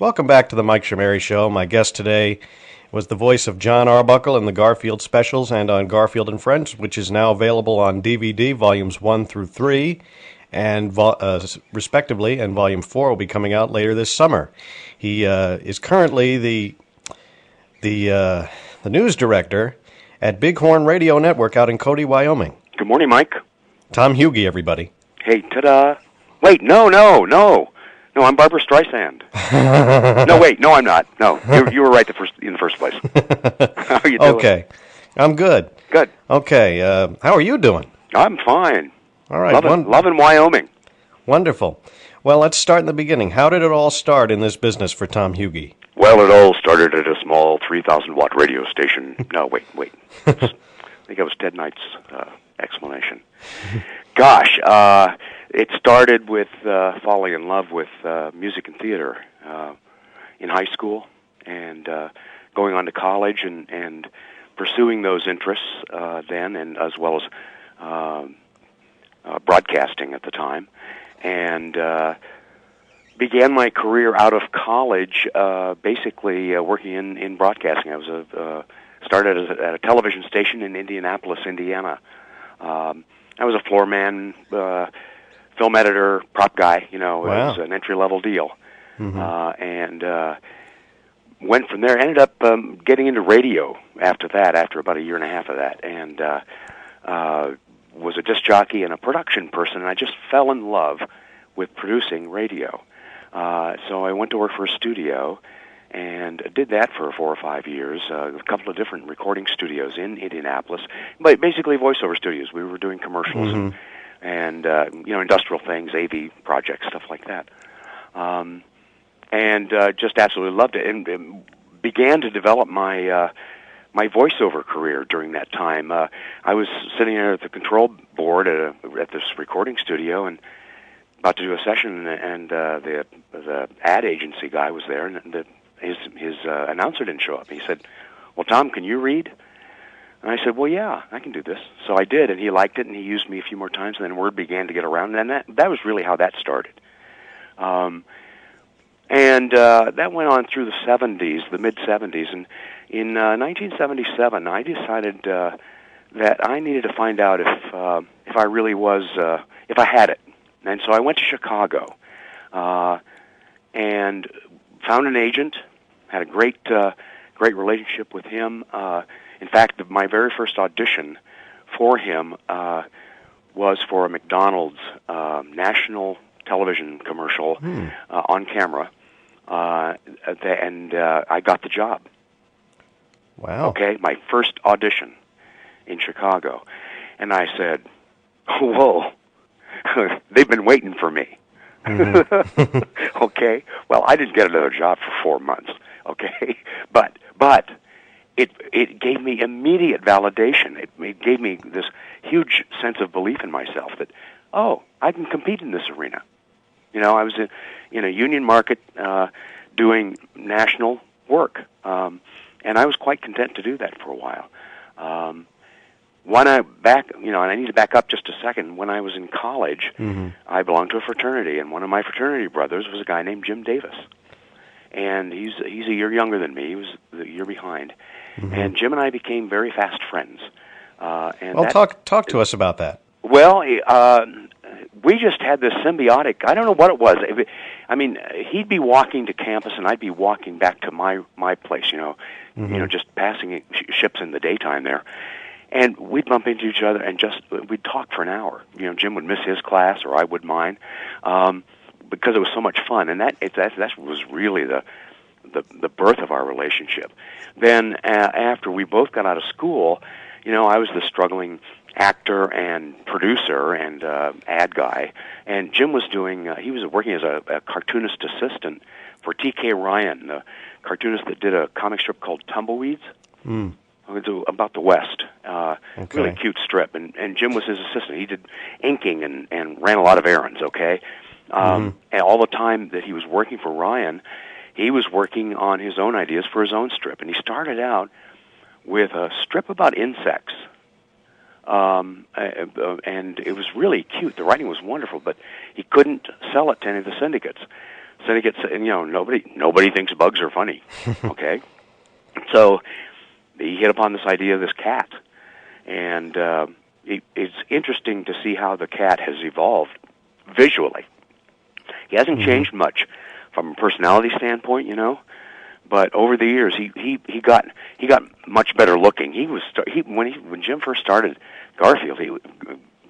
Welcome back to the Mike Shamari Show. My guest today was the voice of Jon Arbuckle in the Garfield specials and on Garfield and Friends, which is now available on DVD, volumes 1 through 3, and respectively, and volume 4 will be coming out later this summer. He is currently the news director at Bighorn Radio Network out in Cody, Wyoming. Good morning, Mike. Thom Huge, everybody. Hey, ta-da. Wait, no. No, I'm Barbara Streisand. No, wait, no, I'm not. No, you were right in the first place. How are you doing? Okay, I'm good. Good. Okay, how are you doing? I'm fine. All right. Loving Wyoming. Wonderful. Well, let's start in the beginning. How did it all start in this business for Thom Huge? Well, it all started at a small 3,000-watt radio station. No, wait. I think it was Ted Knight's explanation. Gosh, it started with falling in love with music and theater in high school and going on to college and pursuing those interests then, and as well as broadcasting at the time. And began my career out of college basically working in broadcasting. I was started at a television station in Indianapolis, Indiana. I was a floor man, film editor, prop guy. Wow. It was an entry-level deal. Mm-hmm. And went from there. Ended up getting into radio after that, after about a year and a half of that. And was a disc jockey and a production person, and I just fell in love with producing radio. So I went to work for a studio and did that for 4 or 5 years, a couple of different recording studios in Indianapolis, but basically voiceover studios. We were doing commercials mm-hmm. and industrial things, AV projects, stuff like that. And just absolutely loved it, and began to develop my voiceover career during that time. I was sitting there at the control board at this recording studio and about to do a session, and the ad agency guy was there, and his announcer didn't show up. He said, "Well, Tom, can you read?" And I said, "Well, yeah, I can do this." So I did, and he liked it, and he used me a few more times, and then word began to get around, and that was really how that started. And that went on through the 70s, the mid-70s, and in 1977, I decided that I needed to find out if I really was, if I had it. And so I went to Chicago and found an agent, had a great relationship with him. In fact, my very first audition for him was for a McDonald's national television commercial on camera, and I got the job. Wow. Okay, my first audition in Chicago. And I said, whoa, they've been waiting for me. Mm-hmm. Okay, well, I didn't get another job for 4 months, okay? But it gave me immediate validation. It gave me this huge sense of belief in myself that, oh, I can compete in this arena. I was in a union market doing national work. And I was quite content to do that for a while. And I need to back up just a second. When I was in college, mm-hmm. I belonged to a fraternity, and one of my fraternity brothers was a guy named Jim Davis. And he's a year younger than me. He was the year behind. Mm-hmm. And Jim and I became very fast friends. Talk to us about that. Well, we just had this symbiotic. I don't know what it was. He'd be walking to campus, and I'd be walking back to my place. Mm-hmm. Just passing ships in the daytime there, and we'd bump into each other, and we'd talk for an hour. Jim would miss his class, or I would mine, because it was so much fun, and that was really the birth of our relationship. Then after we both got out of school, I was the struggling actor and producer and ad guy, and Jim was he was working as a cartoonist assistant for T.K. Ryan, the cartoonist that did a comic strip called Tumbleweeds. About the West. Okay. Really cute strip, and Jim was his assistant. He did inking and ran a lot of errands, okay? And all the time that he was working for Ryan, he was working on his own ideas for his own strip, and he started out with a strip about insects. And it was really cute. The writing was wonderful, but he couldn't sell it to any of the syndicates. Syndicate, and nobody thinks bugs are funny. Okay, so he hit upon this idea of this cat, and it's interesting to see how the cat has evolved visually. He hasn't changed much from a personality standpoint, but over the years he got much better looking. When Jim first started Garfield,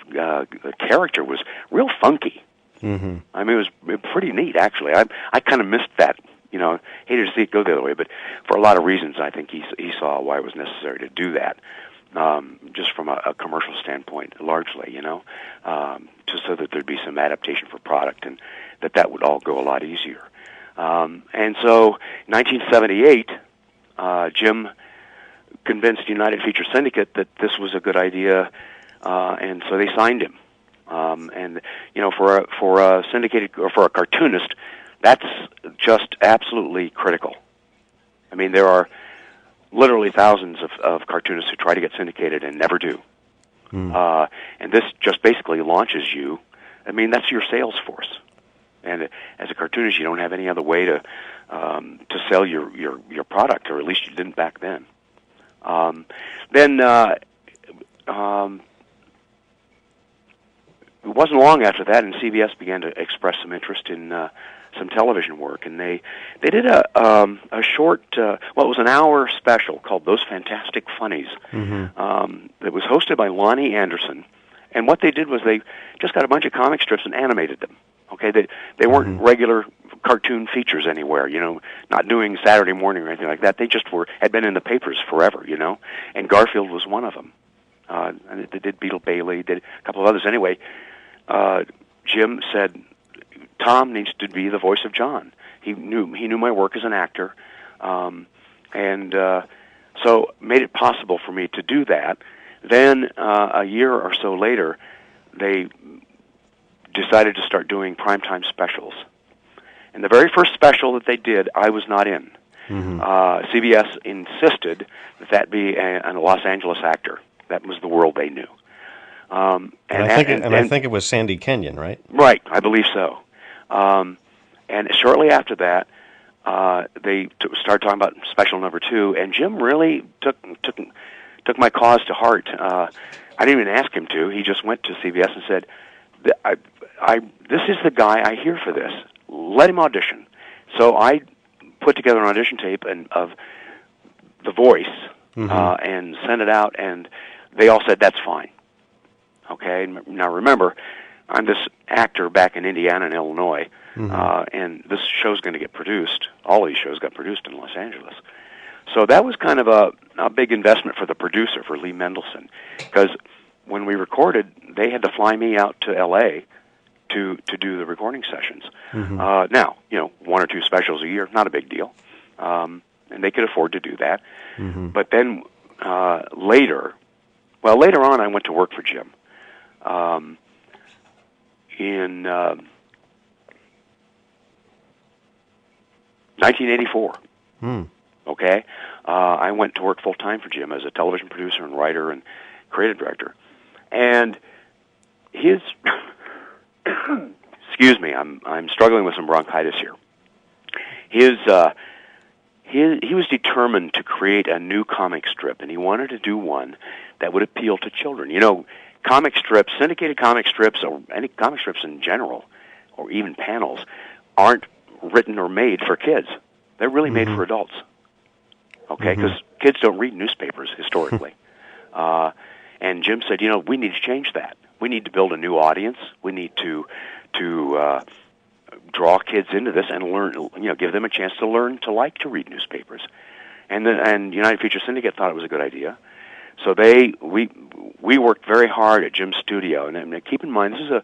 the character was real funky. Mm-hmm. I mean, it was pretty neat, actually. I kind of missed that. Hated to see it go the other way, but for a lot of reasons, I think he saw why it was necessary to do that, just from a commercial standpoint, largely, just so that there'd be some adaptation for product, and that would all go a lot easier. And so, 1978, Jim convinced United Feature Syndicate that this was a good idea, and so they signed him. And for a syndicated or for a cartoonist, that's just absolutely critical. I mean, there are literally thousands of cartoonists who try to get syndicated and never do. And this just basically launches you. I mean, that's your sales force. And as a cartoonist, you don't have any other way to sell your product, or at least you didn't back then. It wasn't long after that, and CBS began to express some interest in some television work, and they did a short, it was an hour special called Those Fantastic Funnies. That was hosted by Lonnie Anderson, and what they did was they just got a bunch of comic strips and animated them. Okay, they weren't regular cartoon features anywhere, not doing Saturday morning or anything like that. They just had been in the papers forever, and Garfield was one of them. And they did Beetle Bailey, did a couple of others. Anyway, Jim said, Tom needs to be the voice of Jon. He knew my work as an actor, and so made it possible for me to do that. Then a year or so later, they decided to start doing primetime specials. And the very first special that they did, I was not in. CBS insisted that be a Los Angeles actor. That was the world they knew. I think it was Sandy Kenyon, right? Right, I believe so. And shortly after that, they started talking about special number 2, and Jim really took my cause to heart. I didn't even ask him to. He just went to CBS and said, "This is the guy I hear for this. Let him audition." So I put together an audition tape of the voice and sent it out, and they all said, "That's fine." Okay, now remember, I'm this actor back in Indiana and Illinois, and this show's going to get produced. All these shows got produced in Los Angeles. So that was kind of a big investment for the producer, for Lee Mendelson, because when we recorded, they had to fly me out to L.A. to do the recording sessions. Now, 1 or 2 specials a year, not a big deal, and they could afford to do that. But then later on, I went to work for Jim. In 1984. Okay? I went to work full-time for Jim as a television producer and writer and creative director. And his... excuse me, I'm struggling with some bronchitis here. He was determined to create a new comic strip, and he wanted to do one that would appeal to children. Comic strips, syndicated comic strips, or any comic strips in general, or even panels, aren't written or made for kids. They're really made for adults. Okay, because kids don't read newspapers historically. And Jim said, we need to change that. We need to build a new audience. We need to draw kids into this and learn, give them a chance to learn to like to read newspapers. And United Feature Syndicate thought it was a good idea. So we worked very hard at Jim's studio, and keep in mind, this is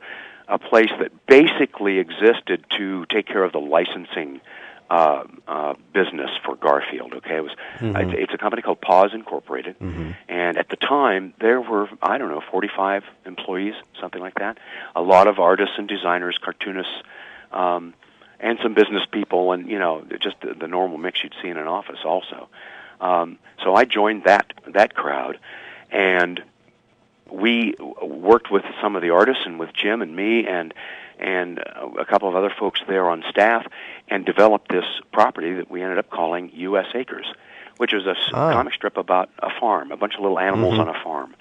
a place that basically existed to take care of the licensing business for Garfield. Okay, it's a company called Paws Incorporated, and at the time there were 45 employees, something like that. A lot of artists and designers, cartoonists, and some business people, and just the normal mix you'd see in an office also. So I joined that crowd, and we worked with some of the artists and with Jim and me, and and a couple of other folks there on staff, and developed this property that we ended up calling U.S. Acres, which was a comic strip about a farm, a bunch of little animals on a farm.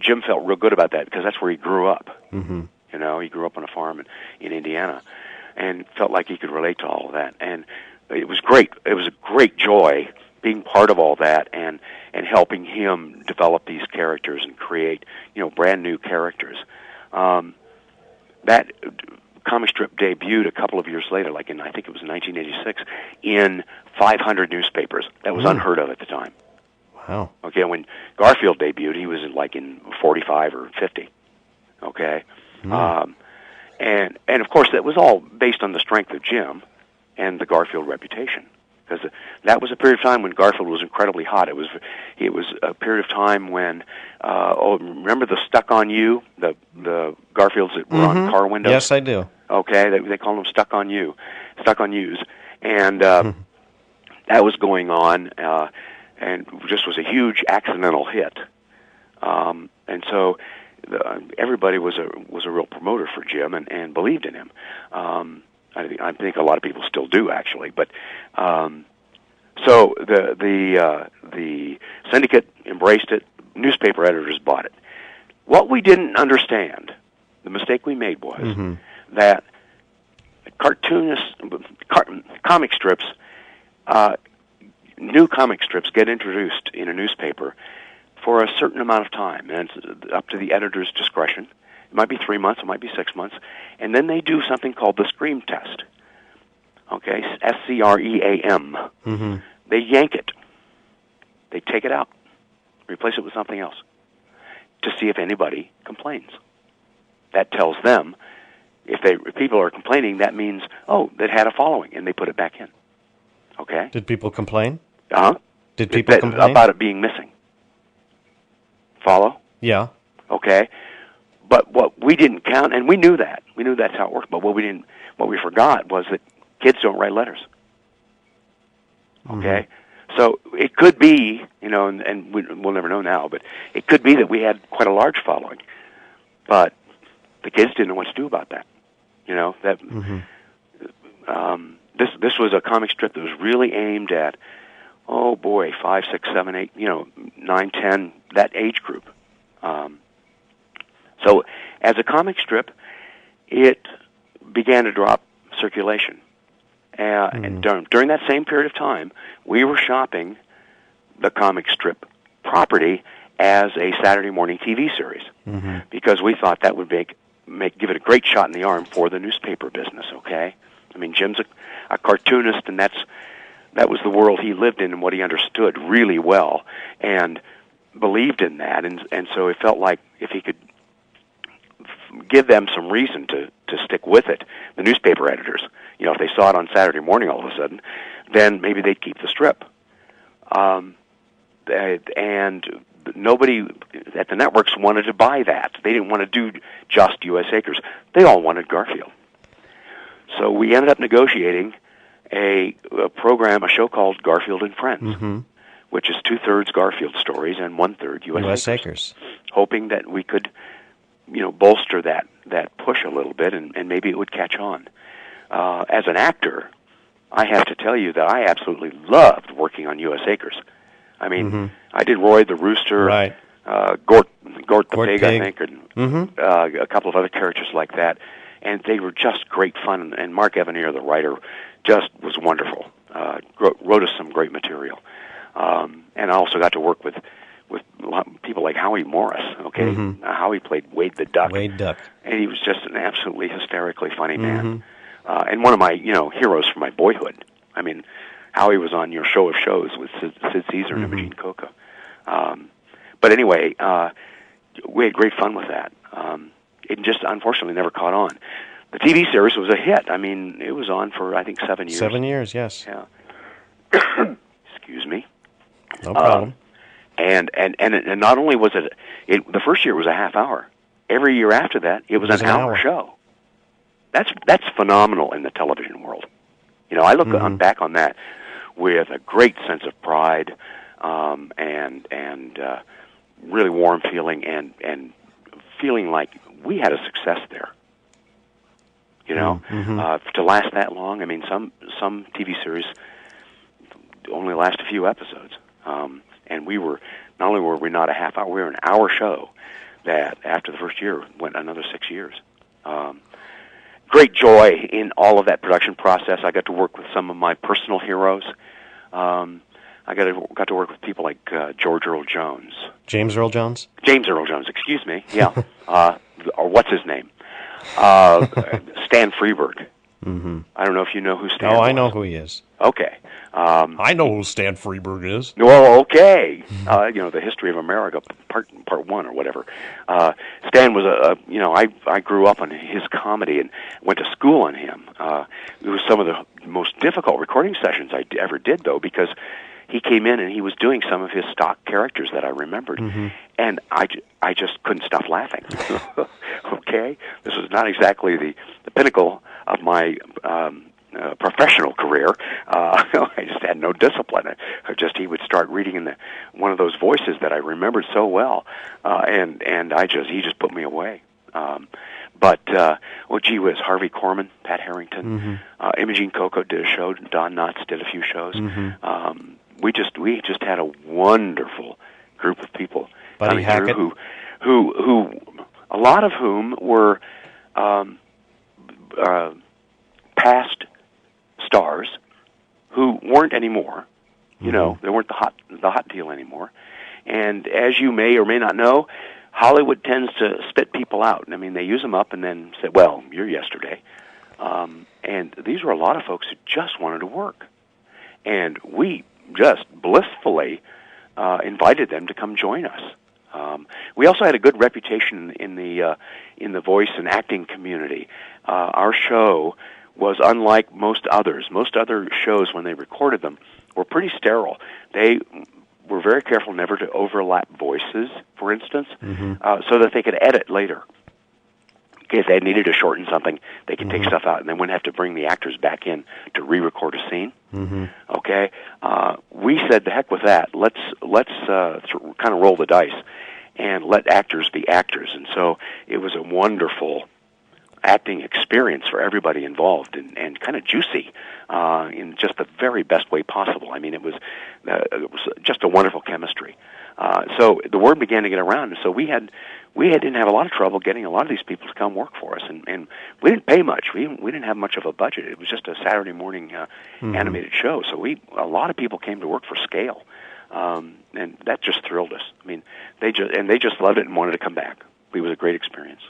Jim felt real good about that because that's where he grew up. You know, he grew up on a farm in Indiana, and felt like he could relate to all of that. And it was great. It was a great joy being part of all that and helping him develop these characters and create, you know, brand new characters. That comic strip debuted a couple of years later, like I think it was 1986, in 500 newspapers. That was unheard of at the time. Wow. Okay, when Garfield debuted, he was in 45 or 50. Okay, and of course that was all based on the strength of Jim and the Garfield reputation, because that was a period of time when Garfield was incredibly hot. It was a period of time when remember the Stuck on You, the Garfields that were on car windows? Yes, I do. Okay, they call them Stuck on Yous, and that was going on, and just was a huge accidental hit, and so everybody was a real promoter for Jim and believed in him. I think a lot of people still do, actually, but so the syndicate embraced it. Newspaper editors bought it. What we didn't understand, the mistake we made was that comic strips, new comic strips get introduced in a newspaper for a certain amount of time, and it's up to the editor's discretion. It might be 3 months, it might be 6 months, and then they do something called the scream test. Okay, SCREAM. They yank it. They take it out, replace it with something else, to see if anybody complains. That tells them, if people are complaining, that means, that had a following, and they put it back in. Okay? Did people complain? Did people complain? About it being missing. Follow? Yeah. Okay? But what we didn't count, and we knew that. We knew that's how it worked, but what we forgot was that kids don't write letters. Okay? So it could be, and we'll never know now, but it could be that we had quite a large following, but the kids didn't know what to do about that. This was a comic strip that was really aimed at, 5, 6, 7, 8, 9, 10, that age group. So as a comic strip, it began to drop circulation. And during that same period of time, we were shopping the comic strip property as a Saturday morning TV series, because we thought that would give it a great shot in the arm for the newspaper business. Okay, I mean, Jim's a cartoonist, and that was the world he lived in and what he understood really well, and believed in that, and so it felt like if he could give them some reason to stick with it, the newspaper editors, if they saw it on Saturday morning all of a sudden, then maybe they'd keep the strip. And nobody at the networks wanted to buy that. They didn't want to do just U.S. Acres. They all wanted Garfield. So we ended up negotiating a show called Garfield and Friends, which is 2/3 Garfield stories and 1/3 U.S. Acres, hoping that we could, bolster that push a little bit, and maybe it would catch on. As an actor, I have to tell you that I absolutely loved working on U.S. Acres. I mean, I did Roy the Rooster, right. Gort the Pig, I think, and a couple of other characters like that, and they were just great fun. And Mark Evanier, the writer, just was wonderful. Wrote us some great material, and I also got to work with people like Howie Morris. Okay, Howie played Wade the Duck. And he was just an absolutely hysterically funny man, and one of my heroes from my boyhood. I mean, Howie was on your Show of Shows with Sid Caesar and Imogene Coca. But anyway, we had great fun with that. It just unfortunately never caught on. The TV series was a hit. I mean, it was on for, I think, 7 years. 7 years, yes. Yeah. Excuse me. No problem. And not only was it the first year was a half hour. Every year after that, it was an hour show. That's phenomenal in the television world. I look back on that with a great sense of pride, and really warm feeling, and feeling like we had a success there. You know, to last that long. I mean, some TV series only last a few episodes, and we were not only were we not a half hour, we were an hour show that after the first year went another 6 years. Great joy in all of that production process. I got to work with some of my personal heroes. I got to work with people like George Earl Jones. James Earl Jones? James Earl Jones, excuse me, yeah. Or what's his name? Stan Freberg. Mm-hmm. I don't know if you know who Stan was. Oh, I know who he is. Okay. I know who Stan Freberg is. Well, okay. The History of America, part 1 or whatever. Stan was I grew up on his comedy and went to school on him. It was some of the most difficult recording sessions I ever did, though, because he came in and he was doing some of his stock characters that I remembered, and I just couldn't stop laughing. Okay? This was not exactly the pinnacle of my professional career. I just had no discipline. He would start reading in one of those voices that I remembered so well, and he just put me away. But gee whiz, Harvey Korman, Pat Harrington, Imogene Coco did a show. Don Knotts did a few shows. We just had a wonderful group of people Buddy Hackett, who a lot of whom were past stars who weren't anymore. You know, they weren't the hot deal anymore. And as you may or may not know, Hollywood tends to spit people out. I mean, they use them up and then say, "Well, you're yesterday." And these were a lot of folks who just wanted to work, and we just blissfully invited them to come join us. We also had a good reputation in the voice and acting community. Our show was unlike most others. Most other shows, when they recorded them, were pretty sterile. They were very careful never to overlap voices, for instance, so that they could edit later. If they needed to shorten something, they could take stuff out, and they wouldn't have to bring the actors back in to re-record a scene. Okay, we said, "The heck with that. Let's kind of roll the dice and let actors be actors." And so it was a wonderful acting experience for everybody involved, and kind of juicy in just the very best way possible. I mean, it was just a wonderful chemistry. So the word began to get around, and so we didn't have a lot of trouble getting a lot of these people to come work for us, and we didn't pay much. We didn't have much of a budget. It was just a Saturday morning animated show, so a lot of people came to work for scale, and that just thrilled us. I mean, they just loved it and wanted to come back. It was a great experience.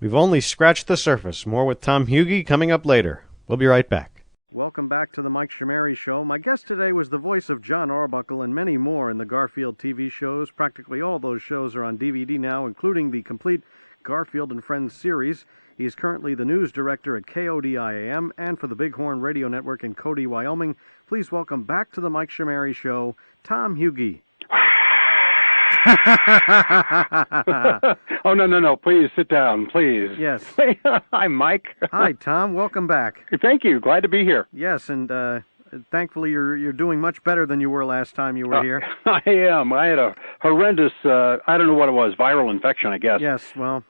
We've only scratched the surface. More with Thom Huge coming up later. We'll be right back. Welcome back to the Mike Shamari Show. My guest today was the voice of Jon Arbuckle and many more in the Garfield TV shows. Practically all those shows are on DVD now, including the complete Garfield and Friends series. He is currently the news director at KODI-AM and for the Bighorn Radio Network in Cody, Wyoming. Please welcome back to the Mike Shamari Show, Thom Huge. Oh, no. Please sit down, please. Yes. Hi, Mike. Hi, Tom. Welcome back. Thank you. Glad to be here. Yes, and thankfully you're doing much better than you were last time you were here. I am. I had a horrendous, I don't know what it was, viral infection, I guess. Yes, well,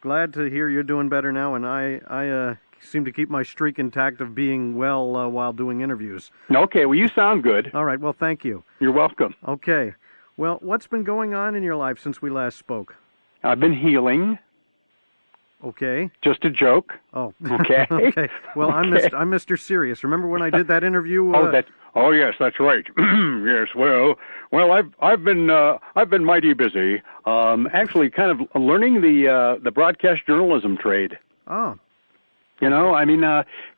glad to hear you're doing better now, and I seem to keep my streak intact of being well while doing interviews. Okay, well, you sound good. All right, well, thank you. You're welcome. Okay. Well, what's been going on in your life since we last spoke? I've been healing. Okay. Just a joke. Oh. Okay. Okay. Well, okay. I'm Mr. Serious. Remember when I did that interview? Oh yes, that's right. Yes. Well, I've been mighty busy. Actually, kind of learning the broadcast journalism trade. Oh. You know, I mean,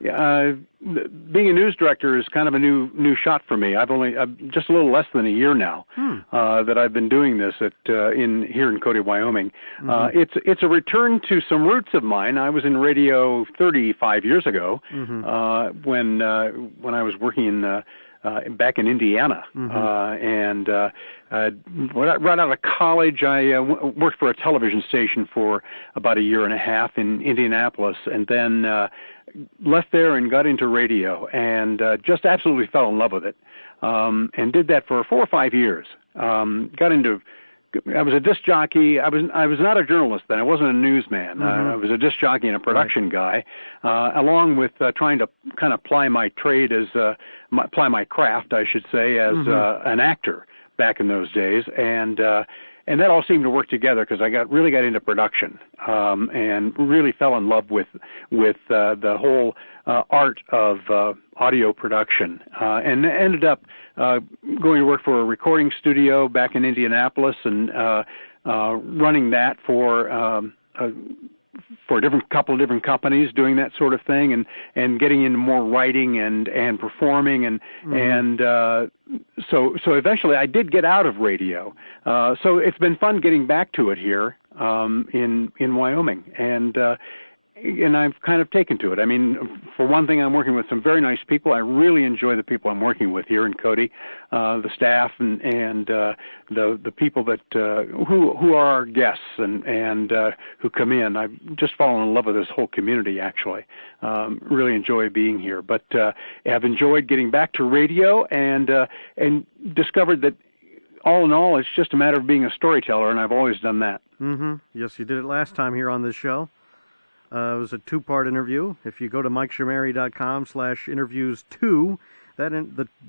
being a news director is kind of a new shot for me. I'm just a little less than a year now that I've been doing this here in Cody, Wyoming. It's a return to some roots of mine. I was in radio 35 years ago when I was working back in Indiana, and right out of college, I worked for a television station for about a year and a half in Indianapolis, and then left there and got into radio, and just absolutely fell in love with it, and did that for 4 or 5 years. Got into I was a disc jockey. I was not a journalist then. I wasn't a newsman. I was a disc jockey and a production guy, along with trying to kind of ply my trade as ply my craft, I should say, as an actor back in those days, and that all seemed to work together because I really got into production and really fell in love with the whole art of audio production, and ended up going to work for a recording studio back in Indianapolis and running that for a couple of different companies, doing that sort of thing, and getting into more writing and performing, and so eventually I did get out of radio. So it's been fun getting back to it here in Wyoming, and I've kind of taken to it. I mean, for one thing, I'm working with some very nice people. I really enjoy the people I'm working with here in Cody, the staff and the people that who are our guests and who come in. I've just fallen in love with this whole community. Actually, really enjoy being here. But I've enjoyed getting back to radio and discovered that all in all, it's just a matter of being a storyteller, and I've always done that. Mm-hmm. Yes, you did it last time here on this show. It was a two-part interview. If you go to MikeShamari.com/interviews2,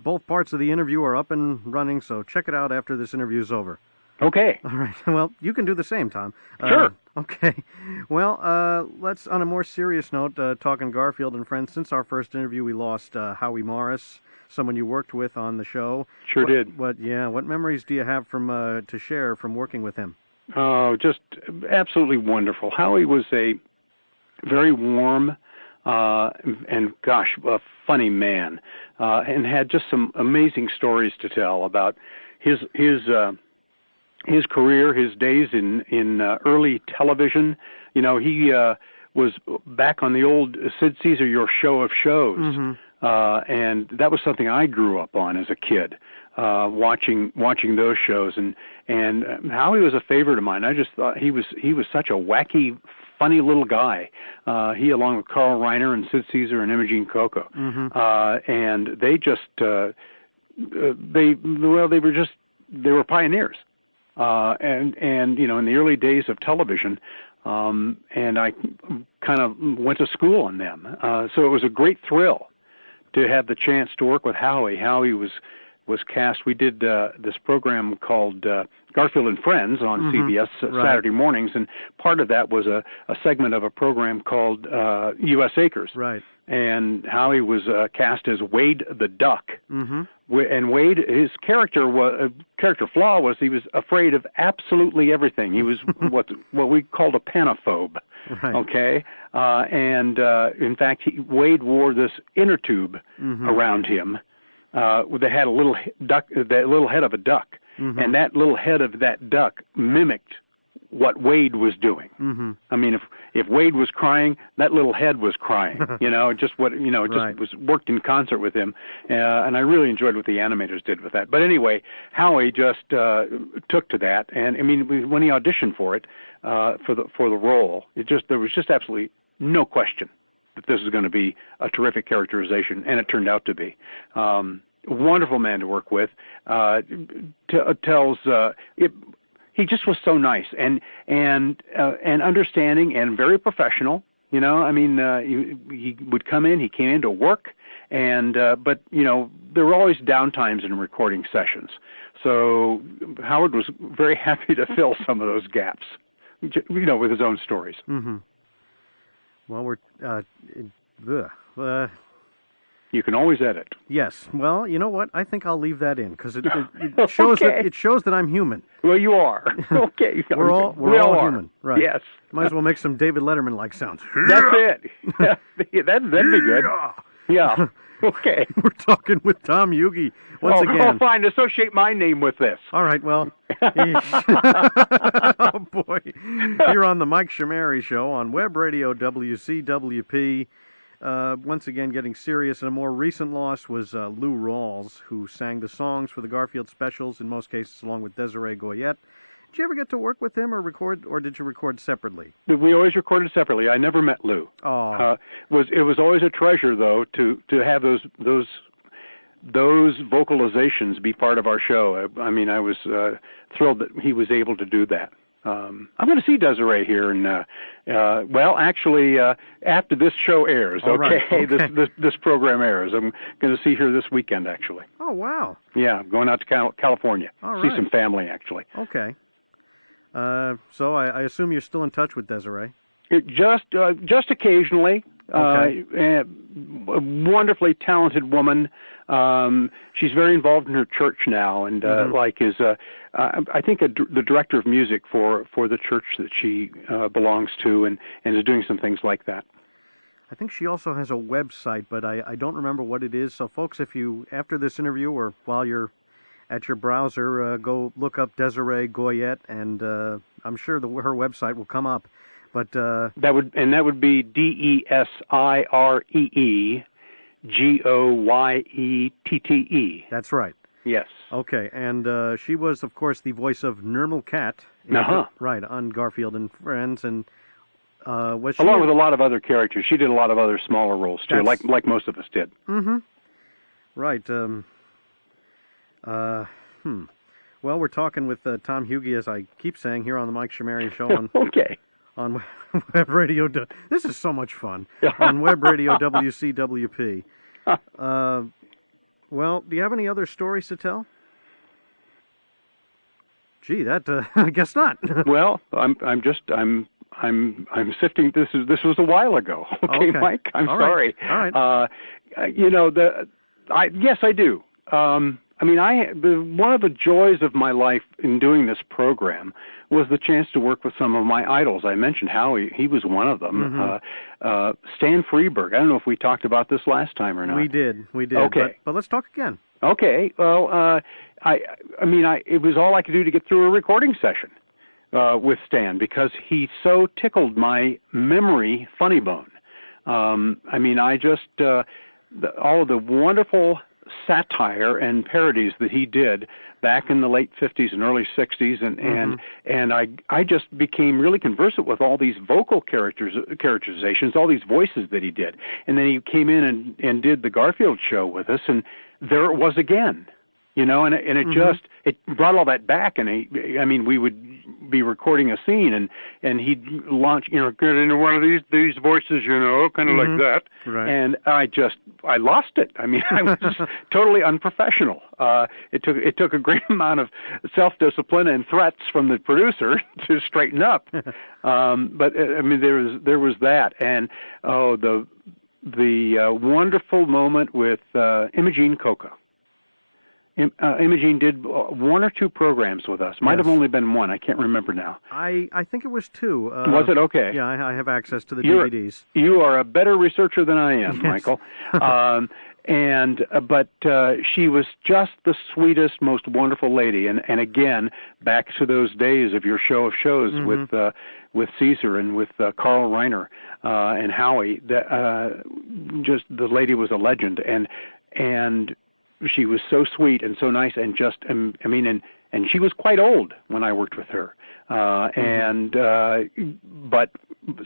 both parts of the interview are up and running, so check it out after this interview is over. Okay. All right. Well, you can do the same, Tom. Sure. Okay. Well, let's, on a more serious note, talking Garfield and Friends. Since our first interview, we lost Howie Morris, someone you worked with on the show. Sure did. What memories do you have to share from working with him? Oh, just absolutely wonderful. Howie was a very warm and, gosh, a funny man, and had just some amazing stories to tell about his career, his days in early television. You know, he was back on the old Sid Caesar Your Show of Shows, and that was something I grew up on as a kid, watching those shows, and Howie was a favorite of mine. I just thought he was such a wacky, funny little guy. He, along with Carl Reiner and Sid Caesar and Imogene Coco, and they just they were pioneers, and you know, in the early days of television, and I kind of went to school on them. So it was a great thrill to have the chance to work with Howie. Howie was cast. We did this program called Garfield and Friends on CBS Saturday mornings, and part of that was a segment of a program called U.S. Acres. Right. And Howie was cast as Wade the Duck. And Wade, his character flaw was he was afraid of absolutely everything. He was what we called a panophobe. Right. Okay, and in fact, Wade wore this inner tube around him. They had a little duck, that little head of a duck, and that little head of that duck mimicked what Wade was doing. I mean, if Wade was crying, that little head was crying. You know, just was worked in concert with him, and I really enjoyed what the animators did with that. But anyway, Howie just took to that, and I mean, when he auditioned for it, for the role, there was just absolutely no question that this is going to be a terrific characterization, and it turned out to be. Wonderful man to work with. He just was so nice and understanding and very professional. You know, I mean, he would come in. He came in to work, but you know, there were always downtimes in recording sessions. So Howard was very happy to fill some of those gaps, you know, with his own stories. Well, you can always edit. Yes. Well, you know what? I think I'll leave that in because it shows it shows that I'm human. Well, you are. Okay. We're all human. Right. Yes. Might as well make some David Letterman-like sounds. That's it. That'd be good. Yeah. Okay. We're talking with Thom Huge once again. Oh, fine. Associate my name with this. All right. Well. Oh boy. You're on the Mike Shamari Show on Web Radio WCWP. Once again, getting serious, and a more recent loss was Lou Rawls, who sang the songs for the Garfield specials, in most cases along with Desiree Goyette. Did you ever get to work with him or did you record separately? We always recorded separately. I never met Lou. Oh. It was always a treasure, though, to have those those vocalizations be part of our show. I mean, I was thrilled that he was able to do that. I'm going to see Desiree here, and actually, after this show airs. All right. Okay. This program airs. I'm going to see her this weekend, actually. Oh, wow. Yeah, I'm going out to California. All see right. some family, actually. Okay. So I assume you're still in touch with Desiree. Just occasionally. Okay. A wonderfully talented woman. She's very involved in her church now, and is I think the director of music for the church that she belongs to, and is doing some things like that. I think she also has a website, but I don't remember what it is. So, folks, if you after this interview or while you're at your browser, go look up Desiree Goyette, and I'm sure her website will come up. But that would be DESIREEGOYETTE. That's right. Yes. Okay, and she was, of course, the voice of Nirmal Cat. Right, on Garfield and Friends, and was she along with a lot of other characters. She did a lot of other smaller roles too, like most of us did. Mm-hmm. Right. Well, we're talking with Thom Huge, as I keep saying, here on the Mike Shamari Show. Okay. On Web Radio, this is so much fun. On Web Radio WCWP. Well, do you have any other stories to tell? Gee, that I guess not. Well, I'm sifting. This was a while ago. Okay, Mike. I'm sorry. All right. Yes, I do. One of the joys of my life in doing this program was the chance to work with some of my idols. I mentioned Howie; he was one of them. Mm-hmm. Stan Freberg. I don't know if we talked about this last time or not. We did. Okay, but let's talk again. Okay. Well, it was all I could do to get through a recording session with Stan because he so tickled my memory funny bone. All of the wonderful satire and parodies that he did back in the late 50s and early 60s, and I just became really conversant with all these vocal characterizations, all these voices that he did. And then he came in and did the Garfield show with us, and there it was again. And it just brought all that back, and we would be recording a scene, and he'd launch, get into one of these voices, kind of like that, right. And I lost it. I was just totally unprofessional. It took a great amount of self-discipline and threats from the producer to straighten up. But there was that, and the wonderful moment with Imogene Coca. Imogene did one or two programs with us. Might have only been one. I can't remember now. I think it was two. Was it? Okay. Yeah, I have access to the DVDs. You are a better researcher than I am, yes. Michael. But she was just the sweetest, most wonderful lady. And again, back to those days of your show of shows with Caesar and with Carl Reiner and Howie. Just the lady was a legend, and she was so sweet and so nice, and just and she was quite old when I worked with her, but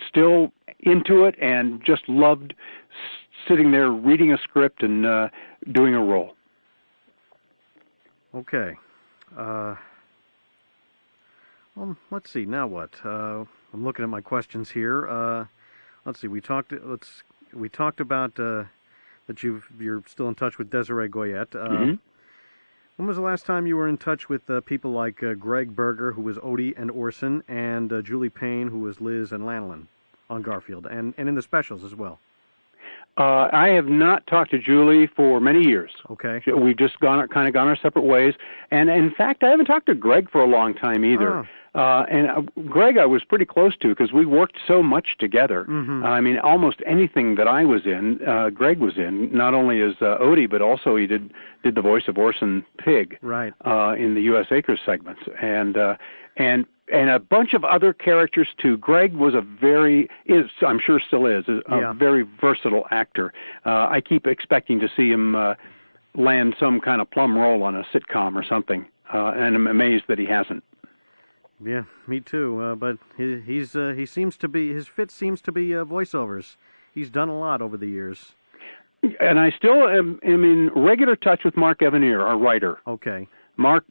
still into it, and just loved sitting there reading a script and doing a role. Okay. Well, let's see. Now what? I'm looking at my questions here. Let's see. We talked about that you're still in touch with Desiree Goyette. When was the last time you were in touch with people like Greg Berger, who was Odie and Orson, and Julie Payne, who was Liz and Lanolin on Garfield, and in the specials as well? I have not talked to Julie for many years. Okay. We've just gone our separate ways. And in fact, I haven't talked to Greg for a long time either. And Greg I was pretty close to because we worked so much together. Almost anything that I was in, Greg was in, not only as Odie, but also he did the voice of Orson Pig right. In the U.S. Acres segments. And a bunch of other characters too. Greg was I'm sure still is, a very versatile actor. I keep expecting to see him land some kind of plum role on a sitcom or something, and I'm amazed that he hasn't. Yeah, me too. But he seems to be, his fit seems to be voiceovers. He's done a lot over the years. And I still am in regular touch with Mark Evanier, our writer. Okay. Mark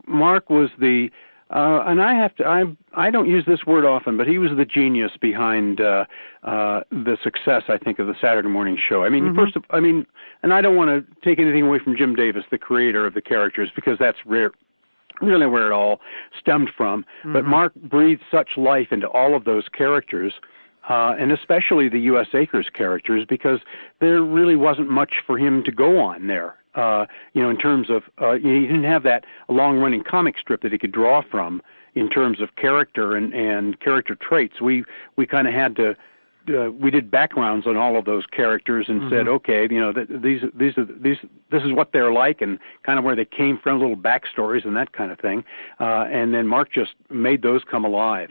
was the, and I don't use this word often, but he was the genius behind the success, I think, of the Saturday morning show. I mean, and I don't want to take anything away from Jim Davis, the creator of the characters, because that's really where it all stemmed from. But Mark breathed such life into all of those characters, and especially the U.S. Acres characters, because there really wasn't much for him to go on there. In terms of, he didn't have that long-running comic strip that he could draw from in terms of character and character traits. We kind of had to, we did backgrounds on all of those characters and said, okay, this is what they're like and kind of where they came from, little backstories and that kind of thing. And then Mark just made those come alive.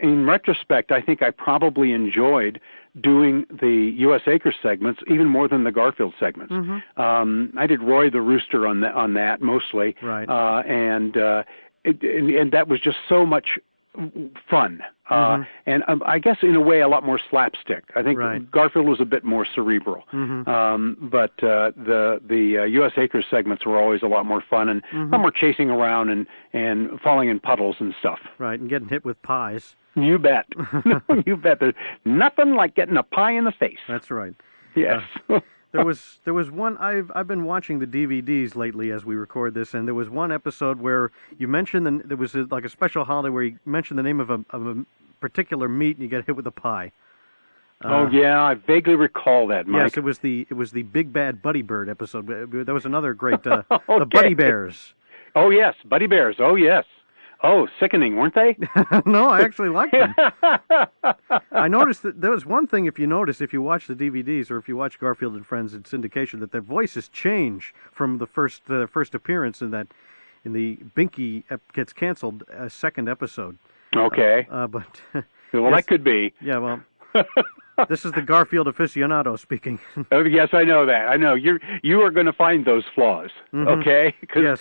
In retrospect, I think I probably enjoyed doing the U.S. Acres segments even more than the Garfield segments. I did Roy the Rooster on that mostly, right? And that was just so much fun, and I guess in a way a lot more slapstick. I think Garfield was a bit more cerebral, but the U.S. Acres segments were always a lot more fun and a lot more chasing around and falling in puddles and stuff. Right, and getting hit with pies. You bet. You bet. There's nothing like getting a pie in the face. That's right. Yes. There was one. I've been watching the DVDs lately as we record this, and there was one episode where you mentioned there was like a special holiday where you mentioned the name of a particular meat and you get hit with a pie. Oh yeah, I vaguely recall that, Mike. Yes, it was the Big Bad Buddy Bird episode. There was another great the Buddy Bears. Oh yes, Buddy Bears. Oh yes. Oh, sickening, weren't they? No, I actually liked them. I noticed that there was one thing, if you watch the DVDs or if you watch Garfield and Friends, it's indication that their voices change from the first appearance in the Binky gets canceled second episode. Okay. But well, that could be. Yeah, well. This is the Garfield aficionado speaking. Oh, yes, I know that. I know you are going to find those flaws. Okay? Yes.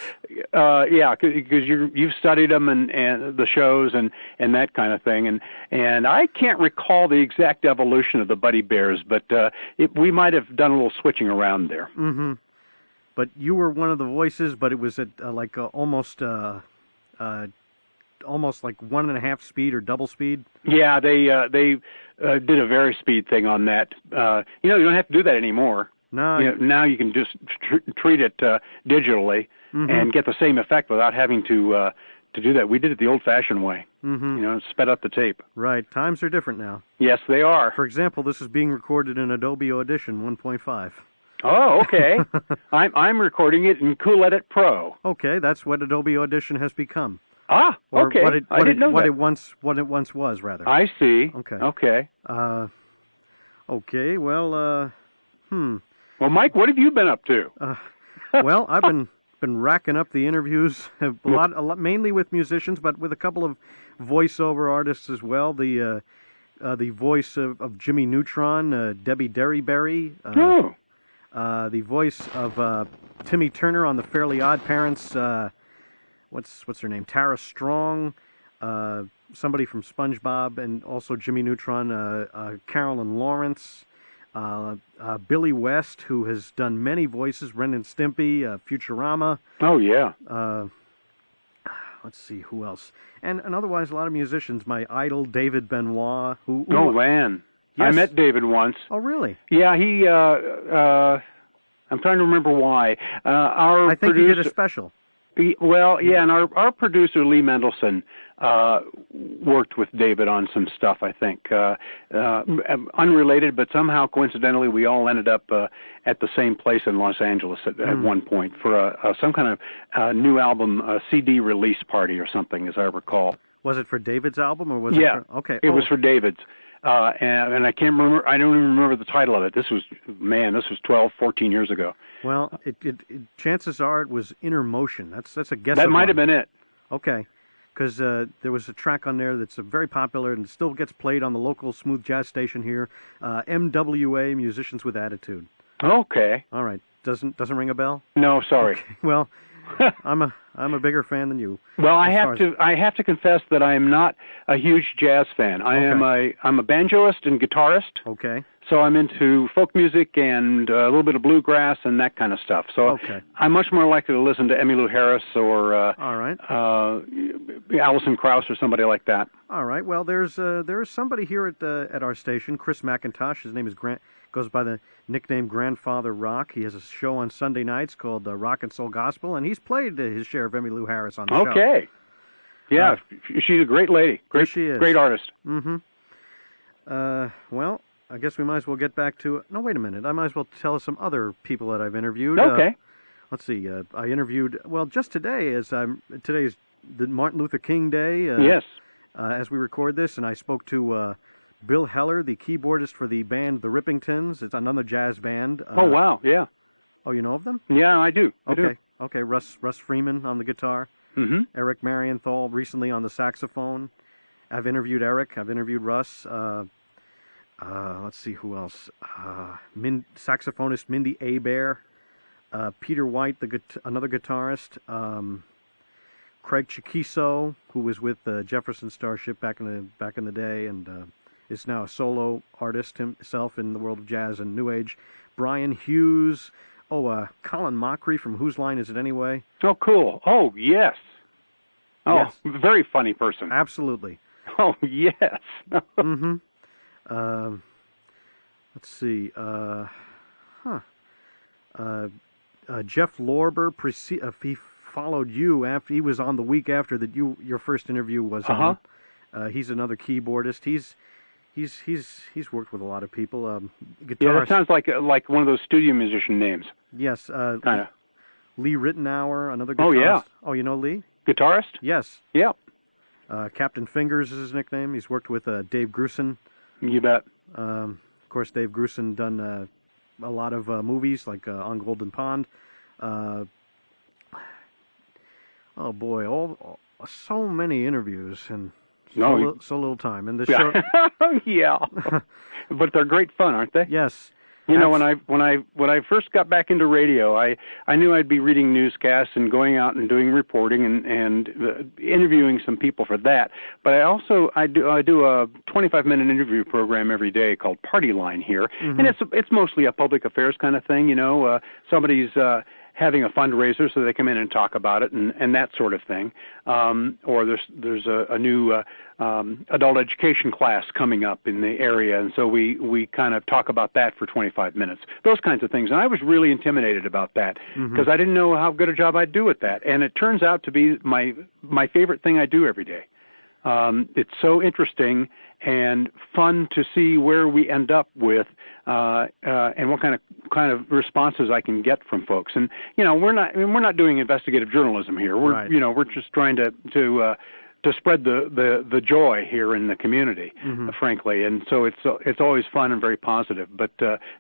Because you've studied them and the shows and that kind of thing. And I can't recall the exact evolution of the Buddy Bears, but we might have done a little switching around there. But you were one of the voices, but it was at almost like 1.5 speed or double speed. Yeah, they did a very speed thing on that. You don't have to do that anymore. No. Now you can just treat it digitally and get the same effect without having to do that. We did it the old-fashioned way. Sped up the tape. Right. Times are different now. Yes, they are. For example, this is being recorded in Adobe Audition 1.5. Oh, okay. I'm recording it in Cool Edit Pro. Okay, that's what Adobe Audition has become. Ah, okay. I didn't know what that. What it once was, rather. I see. Okay. Okay. Okay. Well. Well, Mike, what have you been up to? Well, I've been racking up the interviews a lot, mainly with musicians, but with a couple of voiceover artists as well. The voice of Jimmy Neutron, Debbie Derryberry. The voice of Timmy Turner on the Fairly Odd Parents. What's her name? Tara Strong, somebody from SpongeBob, and also Jimmy Neutron, Carolyn Lawrence, Billy West, who has done many voices, Ren and Stimpy, Futurama. Oh, yeah. Let's see, who else? And otherwise, a lot of musicians. My idol, David Benoit. Who oh, man. Yes. I met David once. Oh, really? Yeah, he, I'm trying to remember why. I think he did a special. Well, yeah, and our producer, Lee Mendelson, worked with David on some stuff, I think. Unrelated, but somehow, coincidentally, we all ended up at the same place in Los Angeles at one point for some kind of new album CD release party or something, as I recall. Was it for David's album, or was it for... Okay. It was for David's. And I can't remember, I don't even remember the title of it. This was 12, 14 years ago. Well, chances are it was Inner Motion. That's a guess. That might have been it. Okay. Because there was a track on there that's very popular and still gets played on the local smooth jazz station here, MWA, Musicians with Attitude. Okay. All right. Doesn't ring a bell? No, sorry. Okay. Well, I'm a bigger fan than you. Well, I have to confess that I am not a huge jazz fan. I'm a banjoist and guitarist. Okay. So I'm into folk music and a little bit of bluegrass and that kind of stuff. So I'm much more likely to listen to Emmylou Harris or all right. Alison Krauss or somebody like that. All right. Well, there's somebody here at our station, Chris McIntosh. His name is Grant. Goes by the nickname Grandfather Rock. He has a show on Sunday nights called Rock and Soul Gospel, and he's played his share of Emmylou Harris on the show. Okay. Yeah, she's a great lady. Great, she is. Great artist. Mm-hmm. Well, I guess we might as well get back to... No, wait a minute. I might as well tell some other people that I've interviewed. Okay. Let's see. I interviewed... Well, just today, today's the Martin Luther King Day. Yes. As we record this, and I spoke to Bill Heller, the keyboardist for the band The Rippingtons. It's another jazz band. Oh, wow. Yeah. Oh, you know of them? Yeah, I do. Okay. Russ Freeman on the guitar. Mm-hmm. Eric Marienthal recently on the saxophone. I've interviewed Eric. I've interviewed Russ. Let's see who else. Saxophonist Mindy Abair. Peter White, another guitarist. Craig Chiquiso, who was with Jefferson Starship back in the day, and is now a solo artist himself in the world of jazz and new age. Brian Hughes. Colin Mockery from Whose Line Is It Anyway? Oh, cool. Oh, yes. Oh, yes. Very funny person. Absolutely. Oh, yes. Mm-hmm. Let's see. Jeff Lorber, he followed you after he was on the week after that your first interview was on. He's another keyboardist. He's worked with a lot of people. Guitarist. Yeah, that sounds like one of those studio musician names. Yes. Kind of. Lee Rittenauer, another guitarist. Oh, yeah. Oh, you know Lee? Guitarist? Yes. Yeah. Captain Fingers is his nickname. He's worked with Dave Grusin. You bet. Of course, Dave Grusin done a lot of movies like On Golden Pond. Oh boy, so many interviews and so little time. And the show, yeah, but they're great fun, aren't they? Yes. You know, when I first got back into radio, I knew I'd be reading newscasts and going out and doing reporting and interviewing some people for that. But I do a 25-minute interview program every day called Party Line here, and it's mostly a public affairs kind of thing. You know, somebody's having a fundraiser, so they come in and talk about it and that sort of thing. Or there's a new adult education class coming up in the area, and so we kind of talk about that for 25 minutes. Those kinds of things. And I was really intimidated about that because I didn't know how good a job I'd do at that. And it turns out to be my favorite thing I do every day. It's so interesting and fun to see where we end up with, and what kind of responses I can get from folks. And you know, we're not doing investigative journalism here. We're just trying to spread the joy here in the community, frankly. And so it's always fun and very positive. But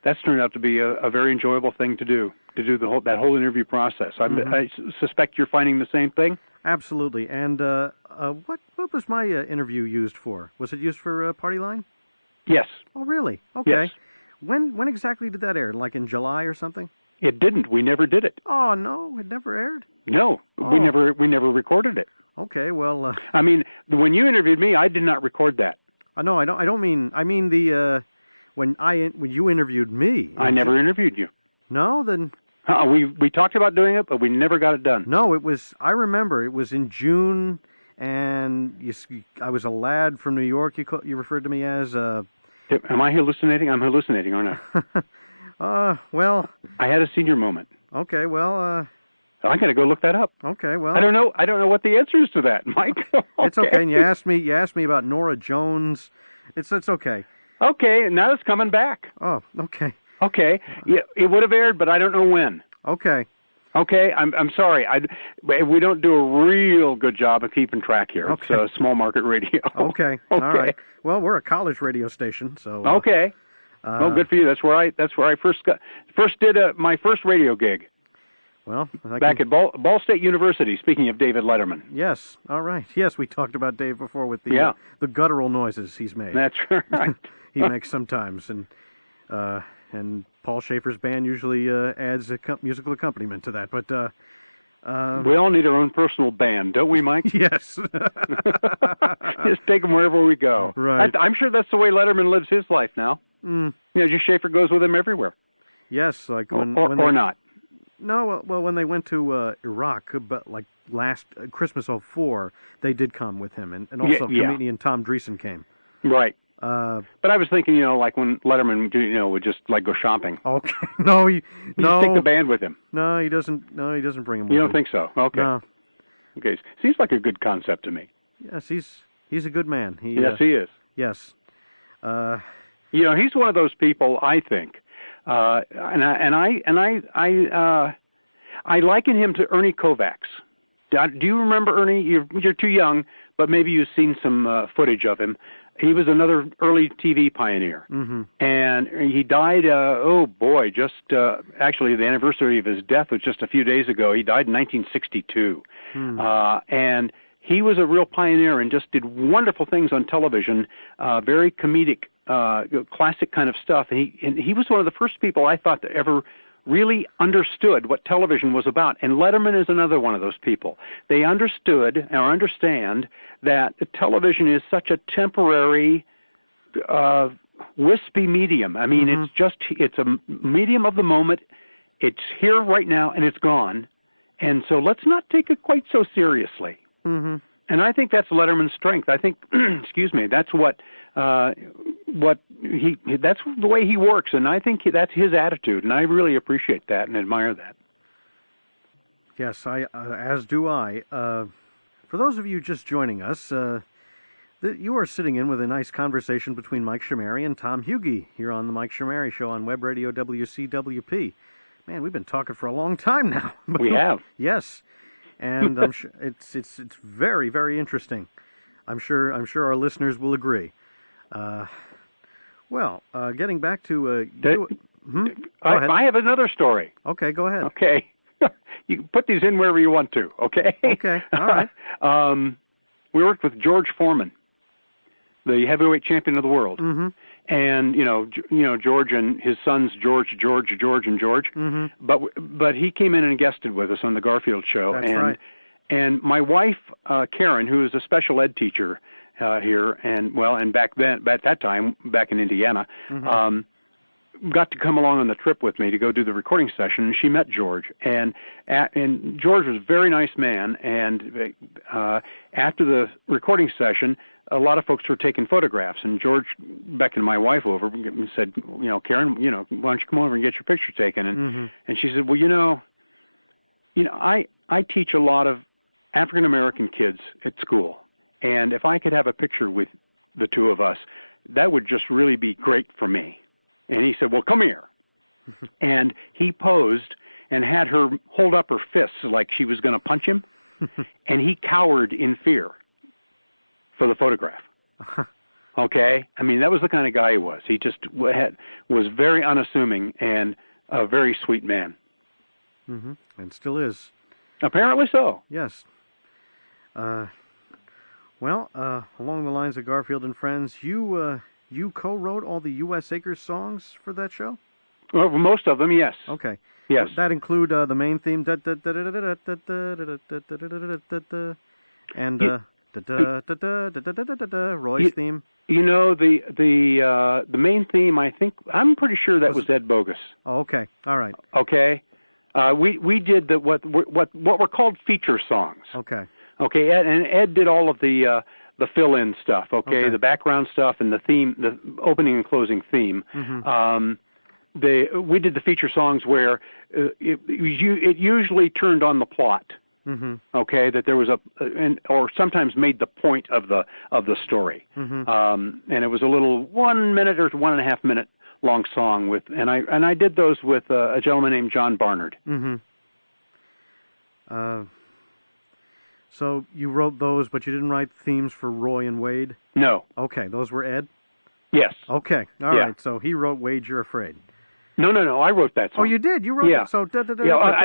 that's turned out to be a very enjoyable thing to do that whole interview process. I suspect you're finding the same thing. Absolutely. And what was my interview used for? Was it used for Party Line? Yes. Oh, really? Okay. Yes. When exactly did that air? Like in July or something? It didn't. We never did it. Oh no, it never aired. No, we never recorded it. Okay, well. I mean, when you interviewed me, I did not record that. No, I don't mean. I mean the when you interviewed me. I never interviewed you. No, then. We talked about doing it, but we never got it done. No, it was. I remember it was in June, and I was a lad from New York. You referred to me as. Am I hallucinating? I'm hallucinating, aren't I? Well. I had a senior moment. Okay, well. I got to go look that up. Okay, well. I don't know what the answer is to that, Mike. Okay. It's okay. And you asked me about Nora Jones. It's okay. Okay, now it's coming back. Oh, okay. Okay, yeah, it would have aired, but I don't know when. Okay. Okay, I'm sorry. We don't do a real good job of keeping track here. Okay. It's small market radio. Okay. All right. Well, we're a college radio station, so. Okay. Well, good for you. That's where I first did my first radio gig. Well, back at Ball State University. Speaking of David Letterman. Yes. All right. Yes, we talked about Dave before with the guttural noises he's made. That's right. He makes sometimes, and Paul Schaefer's band usually adds a musical accompaniment to that. But we all need our own personal band, don't we, Mike? Yes. Just take them wherever we go. Right. I'm sure that's the way Letterman lives his life now. You know, just Schaefer goes with him everywhere. Yes, like when or not. No, well, when they went to Iraq, but like last Christmas '04, they did come with him, and also comedian Tom Dreesen came. Right. But I was thinking, you know, like when Letterman, you know, would just like go shopping. Okay. No, He just take the band with him. No, he doesn't. No, he doesn't bring him with him. You him. don't think so? Okay. No. Okay. Seems like a good concept to me. Yes, he's a good man. Yes, he is. Yes. You know, he's one of those people, I think, and I liken him to Ernie Kovacs. Do you remember Ernie? You're too young, but maybe you've seen some footage of him. He was another early TV pioneer, and he died. Actually, the anniversary of his death was just a few days ago. He died in 1962, and he was a real pioneer and just did wonderful things on television. Very comedic, classic kind of stuff. And he was one of the first people I thought that ever really understood what television was about. And Letterman is another one of those people. They understood or understand that television is such a temporary, wispy medium. I mean, it's a medium of the moment. It's here right now and it's gone. And so let's not take it quite so seriously. And I think that's Letterman's strength. I think, excuse me, that's that's the way he works, and I think that's his attitude, and I really appreciate that and admire that. Yes, as do I. For those of you just joining us, you are sitting in with a nice conversation between Mike Shamari and Thom Huge here on the Mike Shamari Show on Web Radio WCWP. Man, we've been talking for a long time now. We have. Yes. And I'm sure it's very, very interesting. I'm sure our listeners will agree. Getting back to I have another story. Okay, go ahead. Okay, you can put these in wherever you want to. Okay. Okay. All right. We worked with George Foreman, the heavyweight champion of the world, and you know George and his sons George, and George. But he came in and guested with us on the Garfield show. That's right. And my wife Karen, who is a special ed teacher here, and back then, at that time, back in Indiana, got to come along on the trip with me to go do the recording session. And she met George, and George was a very nice man. And after the recording session, a lot of folks were taking photographs, and George beckoned my wife over and said, you know, Karen, you know, why don't you come over and get your picture taken? And she said, well, you know, I teach a lot of African American kids at school, and if I could have a picture with the two of us, that would just really be great for me. And he said, well, come here. And he posed and had her hold up her fists like she was going to punch him, and he cowered in fear for the photograph. Okay? I mean, that was the kind of guy he was. He just was very unassuming and a very sweet man. And still is. Apparently so. Yes. Along the lines of Garfield and Friends, you co-wrote all the U.S. Acres songs for that show? Well, most of them, yes. Okay. Yes. That include the main theme, and Roy's theme. You know, the main theme, I'm pretty sure that was Ed Bogus. Oh, okay. All right. Okay. We did what were called feature songs. Okay. Okay, Ed did all of the fill-in stuff. Okay, the background stuff and the theme, the opening and closing theme. We did the feature songs where it usually turned on the plot. Okay, that there was or sometimes made the point of the story. And it was a little 1 minute or 1.5 minute long song and I did those with a gentleman named John Barnard. So you wrote those, but you didn't write themes for Roy and Wade? No. Okay, those were Ed? Yes. Okay, all right. So he wrote Wade, You're Afraid. No. I wrote that song. Oh, you did? You wrote it? So I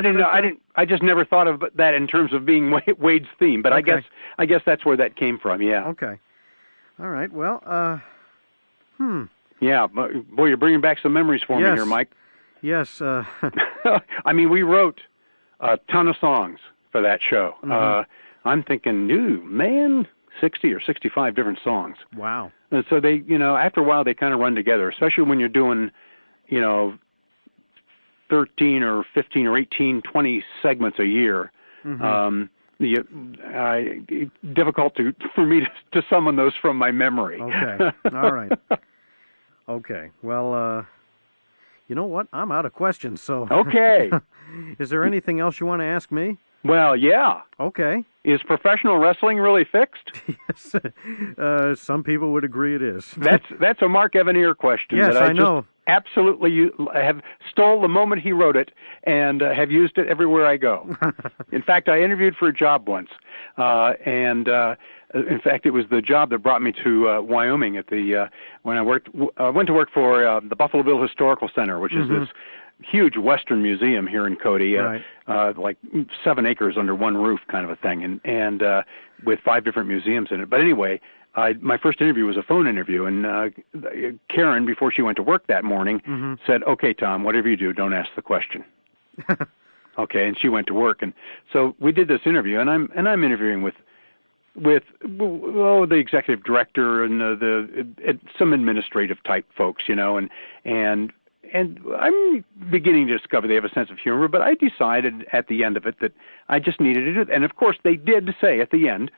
didn't know. I just never thought of that in terms of being Wade's theme. But I guess that's where that came from. Yeah. Okay. All right. Well. Yeah. Boy, you're bringing back some memories for me here, Mike. Yes. I mean, we wrote a ton of songs for that show. I'm thinking, man, 60 or 65 different songs. Wow. And so they, after a while, they kind of run together, especially when you're doing, 13 or 15 or 18, 20 segments a year. Difficult for me to summon those from my memory. Okay. All right. Okay. Well, you know what? I'm out of questions, so... Okay. Is there anything else you want to ask me? Well, yeah. Okay. Is professional wrestling really fixed? Yes. Some people would agree it is. That's a Mark Evanier question. Yes, that I know. Just absolutely have stole the moment he wrote it and have used it everywhere I go. In fact, I interviewed for a job once, and in fact, it was the job that brought me to Wyoming at the when I went to work for the Buffalo Bill Historical Center, which is this huge Western museum here in Cody, right. Like 7 acres under one roof kind of a thing, and with 5 different museums in it. But anyway, my first interview was a phone interview, and Karen, before she went to work that morning, said, "Okay, Tom, whatever you do, don't ask the question." Okay, and she went to work, and so we did this interview, and I'm interviewing with the executive director and some administrative type folks, and I'm beginning to discover they have a sense of humor, but I decided at the end of it that I just needed to do it. And of course, they did say at the end,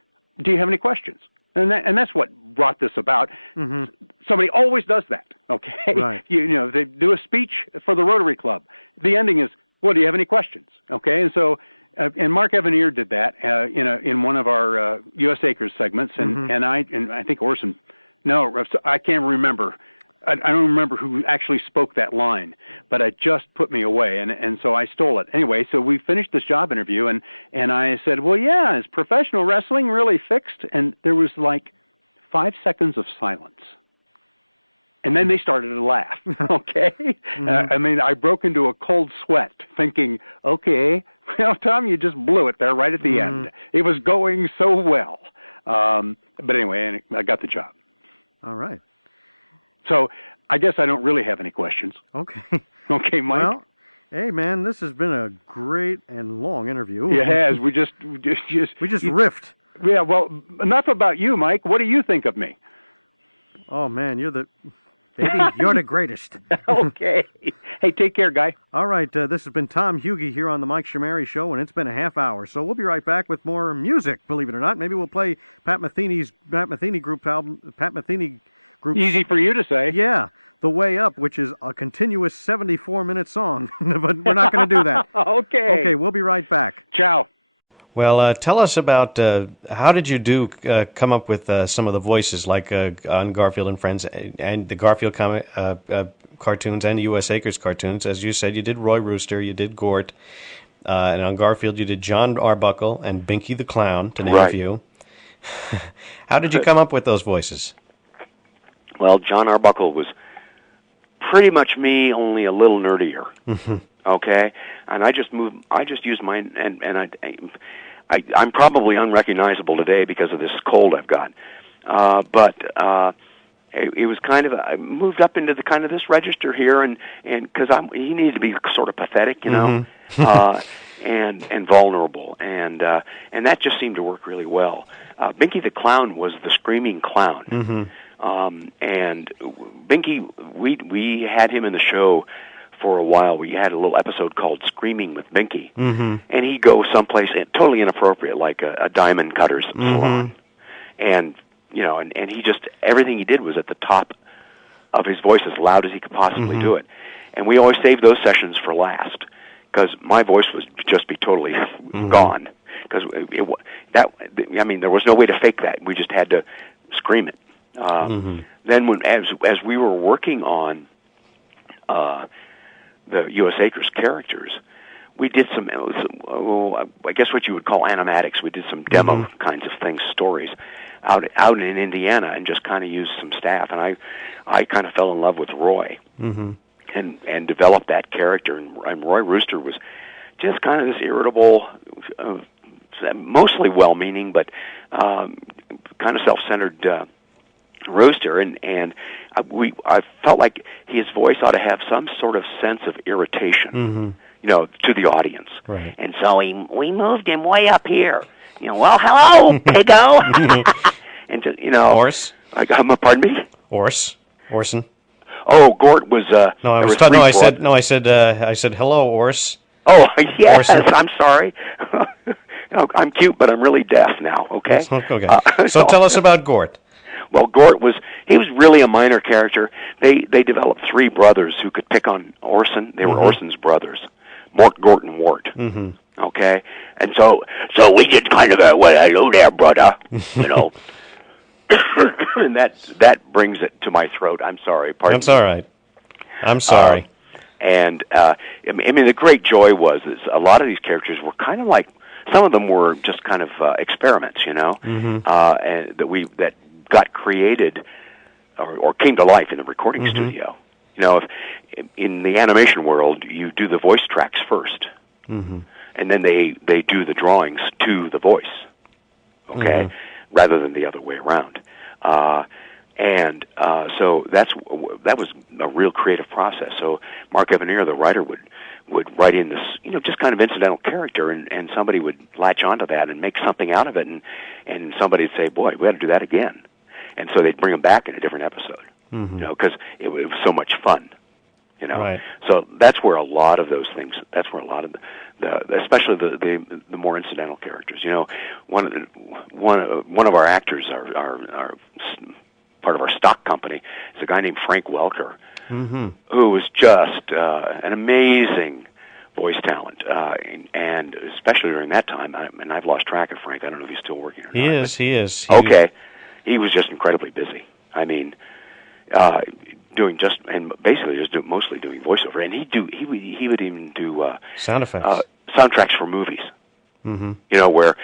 "Do you have any questions?" And that's what brought this about. Somebody always does that, okay? Right. They do a speech for the Rotary Club. The ending is, "Well, do you have any questions?" Okay, and so and Mark Evanier did that in one of our U.S. Acres segments, and I think Orson. No, I can't remember. I don't remember who actually spoke that line, but it just put me away, and so I stole it. Anyway, so we finished this job interview, and I said, "Well, yeah, is professional wrestling really fixed?" And there was like 5 seconds of silence. And then they started to laugh, okay? I broke into a cold sweat thinking, okay, well, Tom, you just blew it there right at the end. It was going so well. But anyway, I got the job. All right. So I guess I don't really have any questions. Okay. Okay, Mike? Well, hey, man, this has been a great and long interview. It has. We just riffed. Yeah, well, enough about you, Mike. What do you think of me? Oh, man, you're the greatest. Okay. Hey, take care, guy. All right, this has been Thom Huge here on the Mike Shamari Show, and it's been a half hour. So we'll be right back with more music, believe it or not. Maybe we'll play Pat Metheny Group's album, Pat Metheny Group's... Easy for you to say. Yeah, The Way Up, which is a continuous 74-minute song, but we're not going to do that. Okay. Okay, we'll be right back. Ciao. Well, tell us about how did you come up with some of the voices, like on Garfield and Friends and the Garfield cartoons and the U.S. Acres cartoons. As you said, you did Roy Rooster, you did Gort, and on Garfield you did Jon Arbuckle and Binky the Clown, to name a few. How did you come up with those voices? Well, Jon Arbuckle was pretty much me, only a little nerdier. Okay, and I just used mine, and I'm probably unrecognizable today because of this cold I've got. But it was kind of I moved up into the kind of this register here, and because he needed to be sort of pathetic, and vulnerable, and that just seemed to work really well. Binky the Clown was the screaming clown, and Binky, we had him in the show for a while. We had a little episode called Screaming with Binky, and he'd go someplace totally inappropriate, like a diamond cutter's salon, and and he just, everything he did was at the top of his voice, as loud as he could possibly do it, and we always saved those sessions for last, because my voice would just be totally gone, because there was no way to fake that. We just had to scream it. Then as we were working on the U.S. Acres characters, we did some, I guess what you would call animatics. We did some demo kinds of things, stories, out in Indiana, and just kind of used some staff. And I kind of fell in love with Roy, and developed that character. And Roy Rooster was just kind of this irritable, mostly well-meaning, but kind of self-centered Rooster, and I felt like his voice ought to have some sort of sense of irritation, to the audience. Right. And so we moved him way up here. Well, hello, Piggo. and just, Orson. Pardon me. Orson. Oh, Gort was. No, I said hello, Ors. Oh, yes. Orson. I'm sorry. I'm cute, but I'm really deaf now. Okay. Okay. So tell us about Gort. Well, Gort was really a minor character. They developed three brothers who could pick on Orson. They were Orson's brothers, Mort, Gort, and Wart. Mm-hmm. Okay, and so we just kind of well, hello there, brother. And that brings it to my throat. I'm sorry. Pardon. That's all right. I'm sorry. I mean, the great joy was is a lot of these characters were kind of like, some of them were just kind of experiments, and that got created or came to life in the recording studio. If in the animation world, you do the voice tracks first, and then they do the drawings to the voice, rather than the other way around. So that was a real creative process. So Mark Evanier, the writer, would write in this, just kind of incidental character, and somebody would latch onto that and make something out of it, and somebody would say, "Boy, we got to do that again." And so they'd bring him back in a different episode, because it was so much fun, Right. So that's where a lot of those things. That's where a lot of especially the more incidental characters. One of our actors, our part of our stock company, is a guy named Frank Welker, who was just an amazing voice talent, and especially during that time. And I've lost track of Frank. I don't know if he's still working or not. He is. He was just incredibly busy. I mean, mostly doing voiceover, and he would even do sound effects, soundtracks for movies. Where,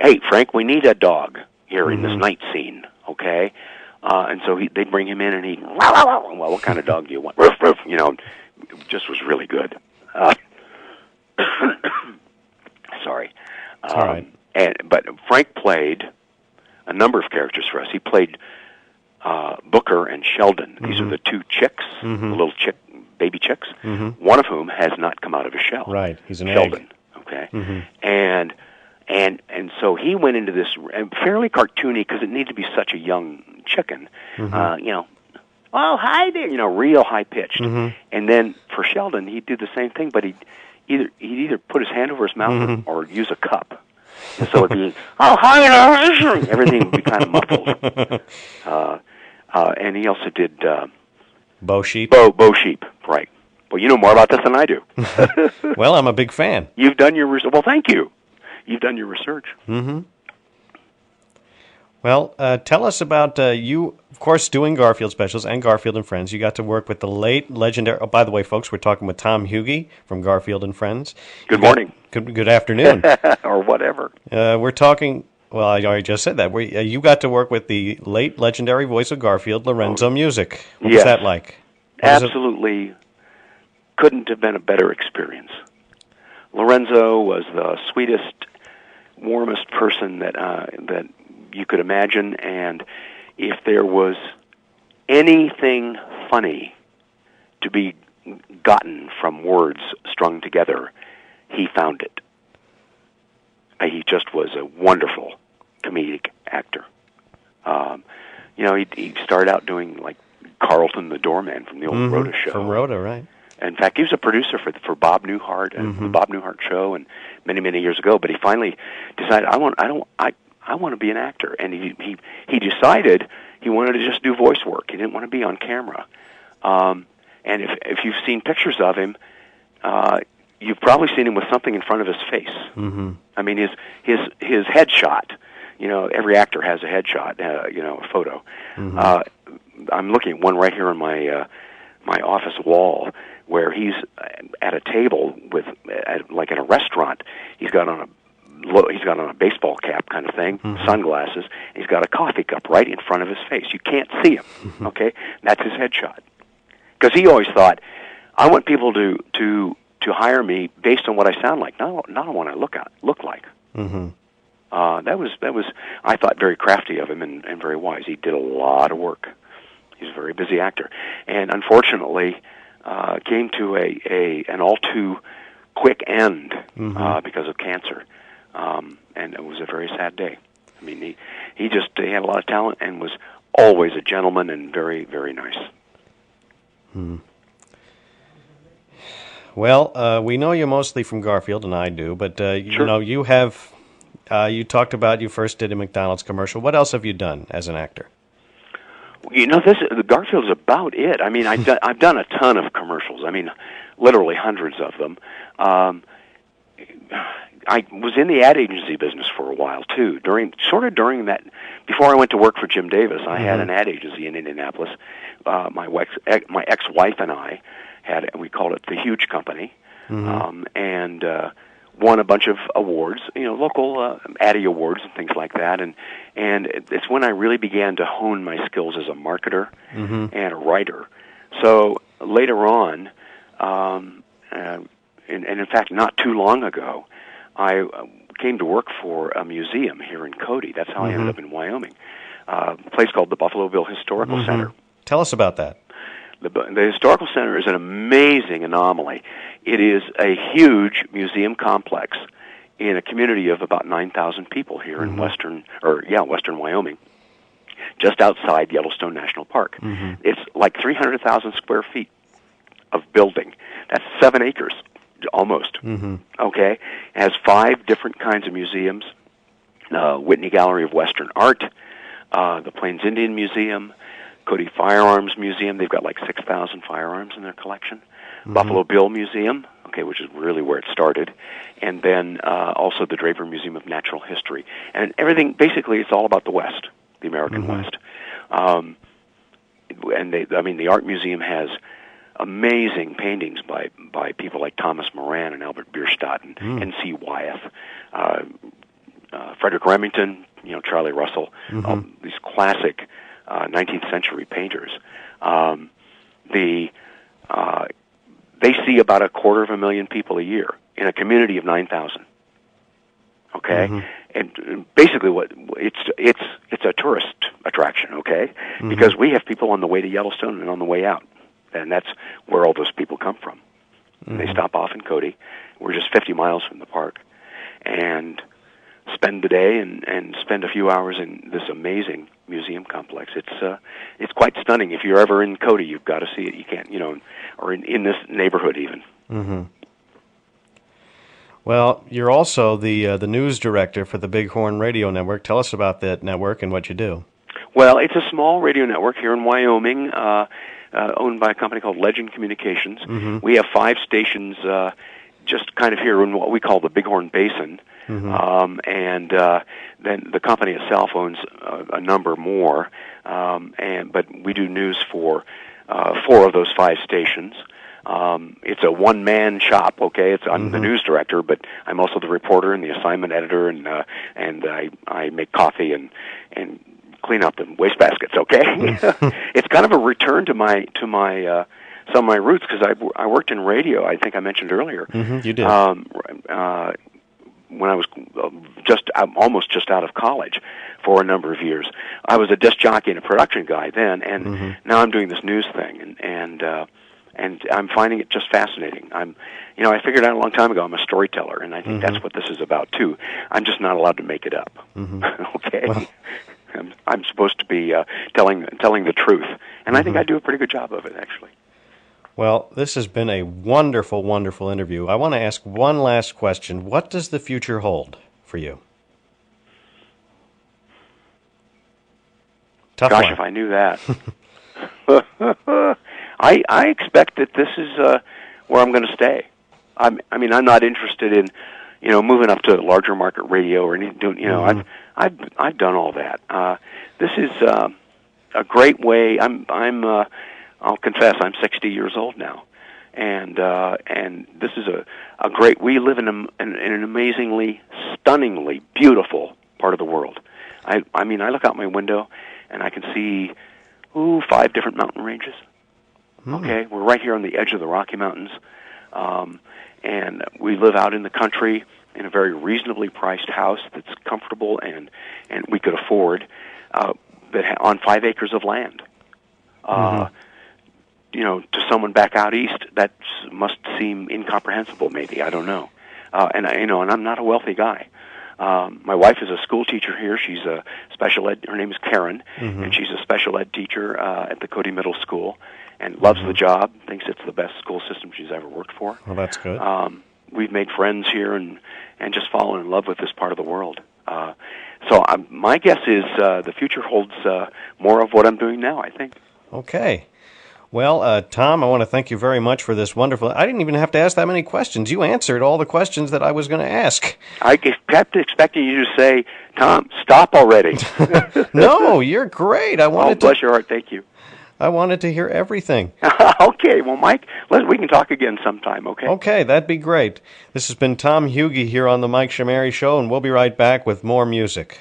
hey Frank, we need a dog here in this night scene, okay? And so they'd bring him in, and he'd, well, what kind of dog do you want? Roof, roof. Just was really good. Sorry. It's all right. But Frank played a number of characters for us. He played Booker and Sheldon. These are the two chicks, the little baby chicks, one of whom has not come out of his shell. Right, he's an Sheldon, egg. Okay? And so he went into this fairly cartoony, because it needed to be such a young chicken, oh, hi there, real high-pitched. And then for Sheldon, he'd do the same thing, but he'd either put his hand over his mouth or use a cup. And so it'd be, oh, hi, everything would be kind of muffled. And he also did Bo Sheep. Bo Sheep, right. Well, you know more about this than I do. Well, I'm a big fan. You've done your research. Well, thank you. You've done your research. Well, tell us about you, of course, doing Garfield specials and Garfield and Friends. You got to work with the late legendary... Oh, by the way, folks, we're talking with Thom Huge from Garfield and Friends. Good morning. Good afternoon. Or whatever. We're talking... Well, I already just said that. You got to work with the late legendary voice of Garfield, Lorenzo Music. What was that like? Absolutely couldn't have been a better experience. Lorenzo was the sweetest, warmest person that you could imagine, and if there was anything funny to be gotten from words strung together, he found it. He just was a wonderful comedic actor. He started out doing like Carlton the Doorman from the old Rhoda show. From Rhoda, right. In fact, he was a producer for Bob Newhart and the Bob Newhart show, and many years ago. But he finally decided, I want to be an actor, and he decided he wanted to just do voice work. He didn't want to be on camera. And if you've seen pictures of him, you've probably seen him with something in front of his face. I mean, his headshot. Every actor has a headshot. A photo. I'm looking at one right here on my office wall, where he's at a table like in a restaurant. He's got on a baseball cap kind of thing, sunglasses. He's got a coffee cup right in front of his face. You can't see him. Okay, that's his headshot. Because he always thought, I want people to hire me based on what I sound like, not on what I look like. That was I thought very crafty of him and very wise. He did a lot of work. He's a very busy actor, and unfortunately came to an all too quick end because of cancer, and it was a very sad day. I mean, he had a lot of talent and was always a gentleman and very, very nice. Well, we know you mostly from Garfield, and I do, but you know, you have you talked about you first did a McDonald's commercial. What else have you done as an actor? You know, the Garfield's about it. I mean, I've done a ton of commercials. I mean, literally hundreds of them. I was in the ad agency business for a while too. During that, before I went to work for Jim Davis, I had an ad agency in Indianapolis. My ex-wife and I we called it the Huge Company, and won a bunch of awards, you know, local Addy awards and things like that. And it's when I really began to hone my skills as a marketer and a writer. So later on, and in fact, not too long ago, I came to work for a museum here in Cody. That's how I ended up in Wyoming. A place called the Buffalo Bill Historical Center. Tell us about that. The Historical Center is an amazing anomaly. It is a huge museum complex in a community of about 9,000 people here in western Wyoming, just outside Yellowstone National Park. It's like 300,000 square feet of building. That's 7 acres, almost. Okay? It has 5 different kinds of museums. Whitney Gallery of Western Art, the Plains Indian Museum, Cody Firearms Museum. They've got like 6,000 firearms in their collection. Buffalo Bill Museum, okay, which is really where it started. And then also the Draper Museum of Natural History. And everything, basically, it's all about the West, the American West. And the Art Museum has amazing paintings by people like Thomas Moran and Albert Bierstadt and N.C. Wyeth, Frederick Remington, you know, Charlie Russell, these classic 19th century painters. They see about 250,000 people a year in a community of 9,000. Okay, and basically, it's a tourist attraction. Okay, because we have people on the way to Yellowstone and on the way out, and that's where all those people come from. They stop off in Cody. We're just 50 miles from the park, and spend the day and spend a few hours in this amazing museum complex. It's quite stunning. If you're ever in Cody, you've got to see it. You can't, you know, or in this neighborhood even. Well, you're also the news director for the Bighorn Radio Network. Tell us about that network and what you do. Well, it's a small radio network here in Wyoming, owned by a company called Legend Communications. We have 5 stations just kind of here in what we call the Bighorn Basin. And then the company itself owns a number more, but we do news for 4 of those 5 stations. It's a one-man shop. Okay, I'm the news director, but I'm also the reporter and the assignment editor, and I make coffee and clean up the wastebaskets. Okay, it's kind of a return to my some of my roots because I worked in radio. I think I mentioned earlier. You did. When I was almost just out of college for a number of years. I was a disc jockey and a production guy then, and now I'm doing this news thing, and I'm finding it just fascinating. I figured out a long time ago I'm a storyteller, and I think that's what this is about too. I'm just not allowed to make it up. Okay, well, I'm supposed to be telling the truth, and I think I do a pretty good job of it, actually. Well, this has been a wonderful, wonderful interview. I want to ask one last question. What does the future hold for you? Tough Gosh, one. if I knew that. I expect that this is where I'm going to stay. I'm not interested in, moving up to larger market radio or anything. I've done all that. This is a great way. I'll confess, I'm 60 years old now, and this is a great. We live in an amazingly, stunningly beautiful part of the world. I look out my window and I can see 5 different mountain ranges. Okay, we're right here on the edge of the Rocky Mountains, and we live out in the country in a very reasonably priced house that's comfortable and we could afford, on 5 acres of land. To someone back out east, that must seem incomprehensible. Maybe, I don't know. And I'm not a wealthy guy, My wife is a school teacher here. She's a special ed. Her name is Karen, and she's a special ed teacher at the Cody Middle School, and loves the job. Thinks it's the best school system she's ever worked for. Well, that's good. We've made friends here and just fallen in love with this part of the world. So my guess is the future holds more of what I'm doing now, I think. Okay. Well, Thom, I want to thank you very much for this wonderful... I didn't even have to ask that many questions. You answered all the questions that I was going to ask. I kept expecting you to say, Thom, stop already. No, you're great. Bless your heart, thank you. I wanted to hear everything. Okay, well, Mike, we can talk again sometime, okay? Okay, that'd be great. This has been Thom Huge here on the Mike Shamari Show, and we'll be right back with more music.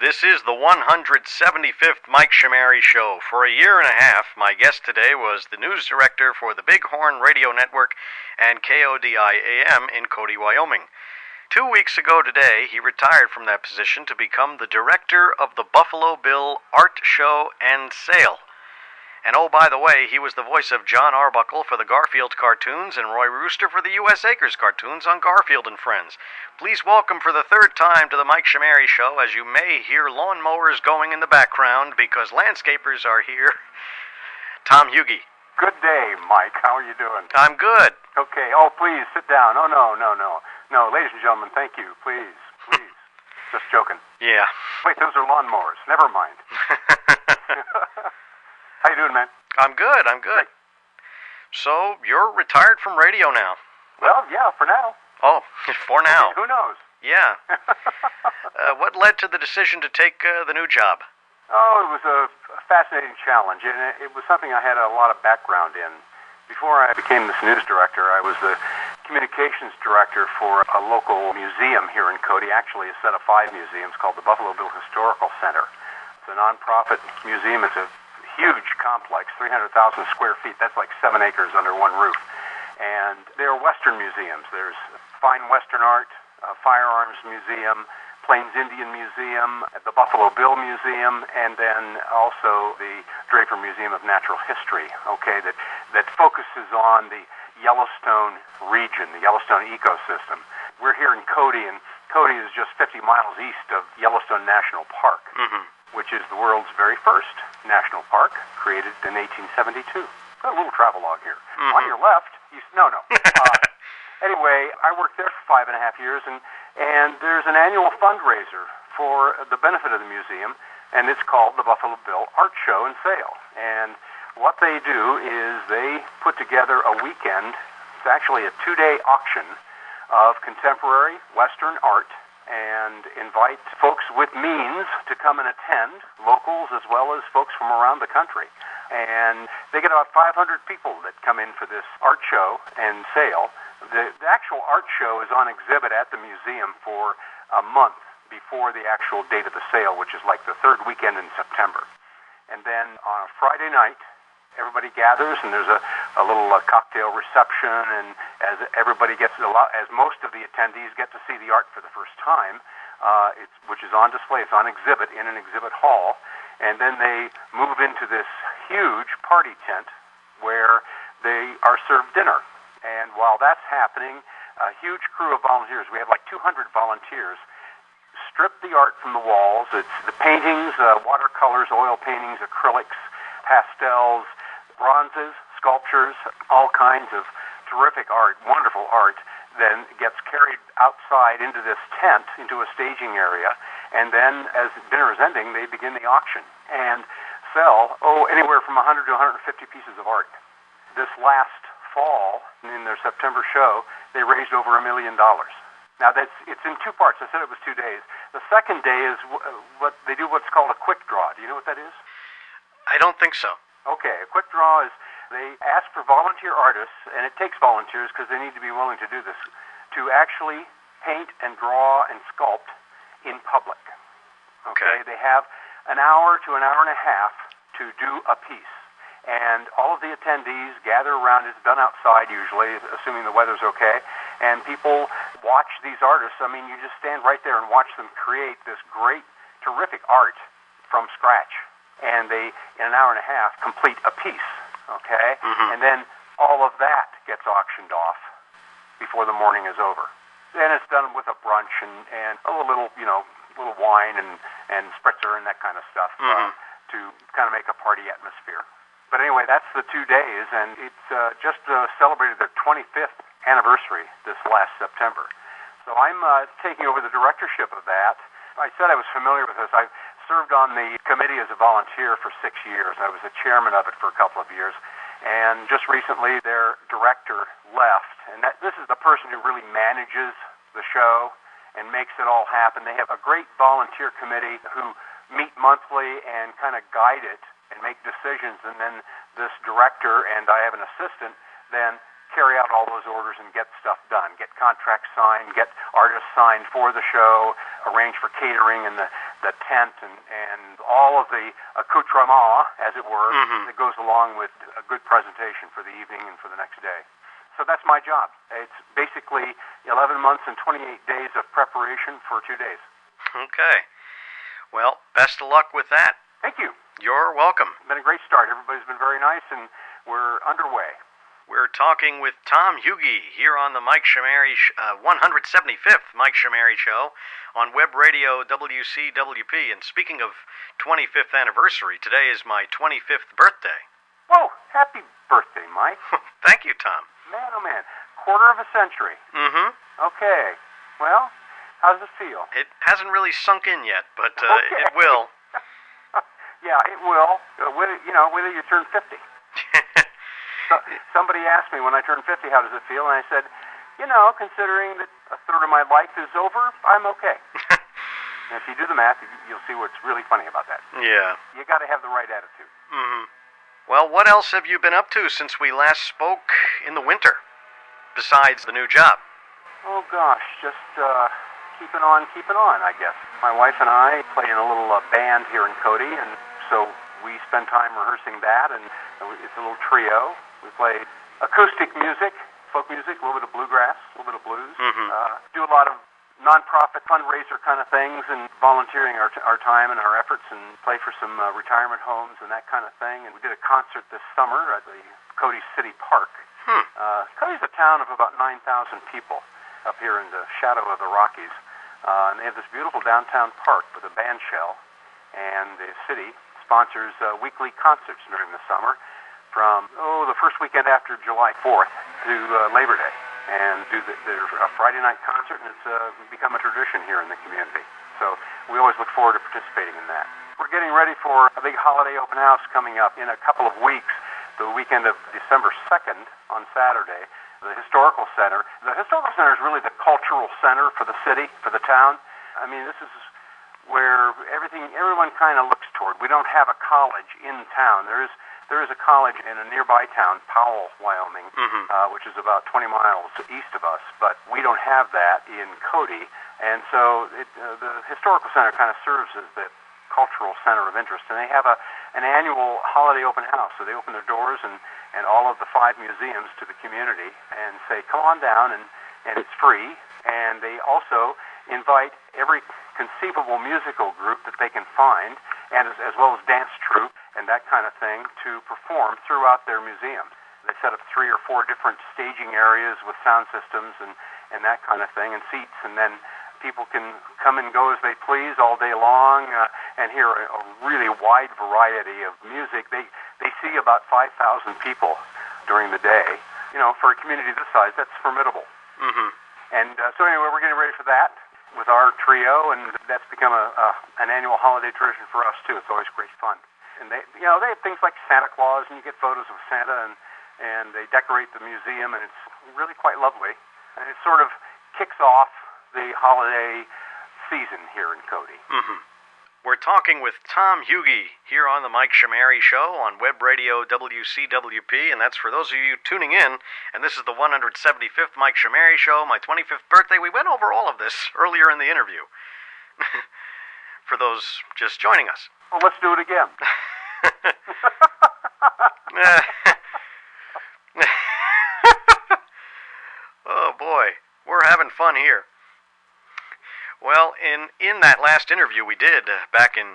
This is the 175th Mike Shamari Show. For a year and a half, my guest today was the news director for the Bighorn Radio Network and KODI-AM in Cody, Wyoming. 2 weeks ago today, he retired from that position to become the director of the Buffalo Bill Art Show and Sale. And oh, by the way, he was the voice of Jon Arbuckle for the Garfield cartoons and Roy Rooster for the U.S. Acres cartoons on Garfield and Friends. Please welcome for the third time to the Mike Shamari Show, as you may hear lawnmowers going in the background because landscapers are here, Thom Huge. Good day, Mike. How are you doing? I'm good. Okay. Oh, please, sit down. Oh, no. No, ladies and gentlemen, thank you. Please. Just joking. Yeah. Wait, those are lawnmowers. Never mind. How you doing, man? I'm good. So, you're retired from radio now? Well, yeah, for now. Oh, for now. Who knows? Yeah. What led to the decision to take the new job? Oh, it was a fascinating challenge, and it was something I had a lot of background in. Before I became this news director, I was the communications director for a local museum here in Cody, actually a set of 5 museums called the Buffalo Bill Historical Center. It's a nonprofit museum. It's a huge complex, 300,000 square feet. That's like 7 acres under one roof. And they're Western museums. There's Fine Western Art, Firearms Museum, Plains Indian Museum, the Buffalo Bill Museum, and then also the Draper Museum of Natural History, okay, that focuses on the Yellowstone region, the Yellowstone ecosystem. We're here in Cody, and Cody is just 50 miles east of Yellowstone National Park, which is the world's very first national park, created in 1872. Got a little travelogue here. On your left, no. Anyway, I worked there for 5.5 years, and there's an annual fundraiser for the benefit of the museum, and it's called the Buffalo Bill Art Show and Sale. And what they do is they put together a weekend. It's actually a 2-day auction of contemporary Western art, and invite folks with means to come and attend, locals as well as folks from around the country. And they get about 500 people that come in for this art show and sale. The actual art show is on exhibit at the museum for a month before the actual date of the sale, which is like the 3rd weekend in September. And then on a Friday night, everybody gathers, and there's a little cocktail reception, and as everybody gets as most of the attendees get to see the art for the first time, which is on display, it's on exhibit in an exhibit hall, and then they move into this huge party tent where they are served dinner. And while that's happening, a huge crew of volunteers, we have like 200 volunteers, strip the art from the walls. It's the paintings, watercolors, oil paintings, acrylics, pastels, bronzes, sculptures, all kinds of terrific art, wonderful art, then gets carried outside into this tent, into a staging area, and then as dinner is ending, they begin the auction and sell, anywhere from 100 to 150 pieces of art. This last fall, in their September show, they raised over $1 million. Now, it's in 2 parts. I said it was 2 days. The second day is what they do, what's called a quick draw. Do you know what that is? I don't think so. Okay, a quick draw is they ask for volunteer artists, and it takes volunteers because they need to be willing to do this, to actually paint and draw and sculpt in public. Okay? They have an hour to an hour and a half to do a piece. And all of the attendees gather around. It's done outside usually, assuming the weather's okay. And people watch these artists. I mean, you just stand right there and watch them create this great, terrific art from scratch. And they, in an hour and a half, complete a piece, okay? And then all of that gets auctioned off before the morning is over. And it's done with a brunch and a little, little wine and spritzer and that kind of stuff to kind of make a party atmosphere. But anyway, that's the 2 days, and it's just celebrated their 25th anniversary this last September. So I'm taking over the directorship of that. I said I was familiar with this. I served on the committee as a volunteer for 6 years. I was the chairman of it for a couple of years. And just recently, their director left. And this is the person who really manages the show and makes it all happen. They have a great volunteer committee who meet monthly and kind of guide it and make decisions. And then this director, and I have an assistant, then carry out all those orders and get stuff done, get contracts signed, get artists signed for the show, arrange for catering and the tent and all of the accoutrement, as it were, that goes along with a good presentation for the evening and for the next day. So that's my job. It's basically 11 months and 28 days of preparation for 2 days. Okay. Well, best of luck with that. Thank you. You're welcome. It's been a great start. Everybody's been very nice, and we're underway. We're talking with Thom Huge here on the Mike Shamari 175th Mike Shamari Show on web radio WCWP. And speaking of 25th anniversary, today is my 25th birthday. Whoa, happy birthday, Mike. Thank you, Tom. Man, oh man, quarter of a century. Okay, well, how does it feel? It hasn't really sunk in yet, but Okay. It will. Yeah, it will. Whether you turn 50. So, somebody asked me when I turned 50, how does it feel? And I said, considering that a third of my life is over, I'm okay. And if you do the math, you'll see what's really funny about that. Yeah. You got to have the right attitude. Well, what else have you been up to since we last spoke in the winter, besides the new job? Oh, gosh, just keeping on, I guess. My wife and I play in a little band here in Cody, and so we spend time rehearsing that, and it's a little trio. We play acoustic music, folk music, a little bit of bluegrass, a little bit of blues. Do a lot of nonprofit fundraiser kind of things and volunteering our time and our efforts, and play for some retirement homes and that kind of thing. And we did a concert this summer at the Cody City Park. Cody's a town of about 9,000 people up here in the shadow of the Rockies. And they have this beautiful downtown park with a band shell, and the city sponsors weekly concerts during the summer from the first weekend after July 4th to Labor Day, and do their Friday night concert, and it's become a tradition here in the community. So we always look forward to participating in that. We're getting ready for a big holiday open house coming up in a couple of weeks, the weekend of December 2nd on Saturday. The Historical Center. The Historical Center is really the cultural center for the city, for the town. I mean, this is where everyone kind of looks toward. We don't have a college in town. There is a college in a nearby town, Powell, Wyoming, which is about 20 miles east of us, but we don't have that in Cody. And so the Historical Center kind of serves as the cultural center of interest. And they have an annual holiday open house. So they open their doors and all of the 5 museums to the community and say, come on down, and it's free. And they also invite every conceivable musical group that they can find, and as well as dance troupe and that kind of thing, to perform throughout their museum. They set up 3 or 4 different staging areas with sound systems and that kind of thing, and seats, and then people can come and go as they please all day long and hear a really wide variety of music. They see about 5,000 people during the day. For a community this size, that's formidable. And so anyway, we're getting ready for that with our trio, and that's become an annual holiday tradition for us too. It's always great fun. And they have things like Santa Claus, and you get photos of Santa, and they decorate the museum, and it's really quite lovely. And it sort of kicks off the holiday season here in Cody. We're talking with Thom Huge here on the Mike Shamari Show on web radio WCWP, and that's for those of you tuning in. And this is the 175th Mike Shamari Show, my 25th birthday. We went over all of this earlier in the interview. For those just joining us. Well, let's do it again. Oh boy, we're having fun here. Well, in that last interview we did back in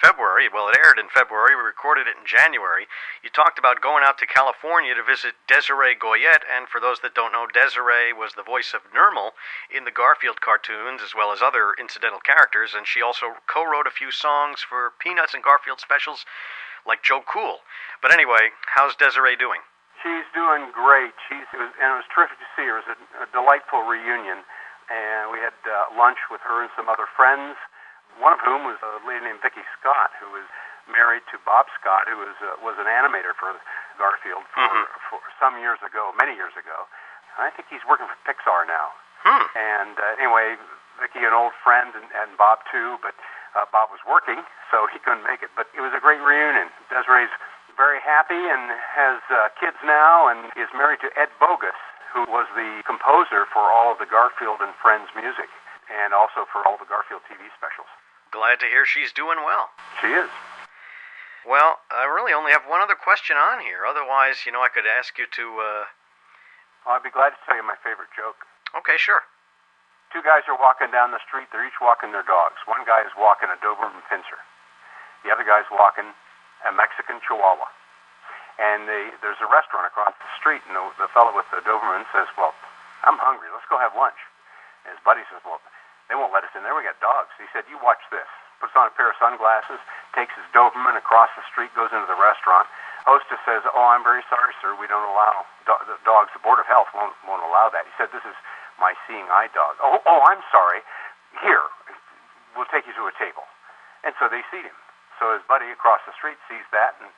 February. Well, it aired in February. We recorded it in January. You talked about going out to California to visit Desiree Goyette, and for those that don't know, Desiree was the voice of Nermal in the Garfield cartoons, as well as other incidental characters, and she also co-wrote a few songs for Peanuts and Garfield specials, like Joe Cool. But anyway, how's Desiree doing? She's doing great. It was terrific to see her. It was a delightful reunion, and we had lunch with her and some other friends, one of whom was a lady named Vicky Scott, who was married to Bob Scott, who was an animator for Garfield for some years ago, many years ago. I think he's working for Pixar now. And anyway, Vicky, an old friend, and Bob too, but Bob was working, so he couldn't make it. But it was a great reunion. Desiree's very happy and has kids now and is married to Ed Bogus, who was the composer for all of the Garfield and Friends music and also for all the Garfield TV specials. Glad to hear she's doing well. She is. Well, I really only have one other question on here. Otherwise, I could ask you to... I'd be glad to tell you my favorite joke. Okay, sure. Two guys are walking down the street. They're each walking their dogs. One guy is walking a Doberman Pinscher. The other guy's walking a Mexican Chihuahua. And there's a restaurant across the street, and the fellow with the Doberman says, well, I'm hungry. Let's go have lunch. And his buddy says, well, they won't let us in there. We got dogs. He said, you watch this. Puts on a pair of sunglasses, takes his Doberman across the street, goes into the restaurant. Hostess says, oh, I'm very sorry, sir. We don't allow the dogs. The Board of Health won't allow that. He said, this is my seeing eye dog. Oh, I'm sorry. Here, we'll take you to a table. And so they seat him. So his buddy across the street sees that and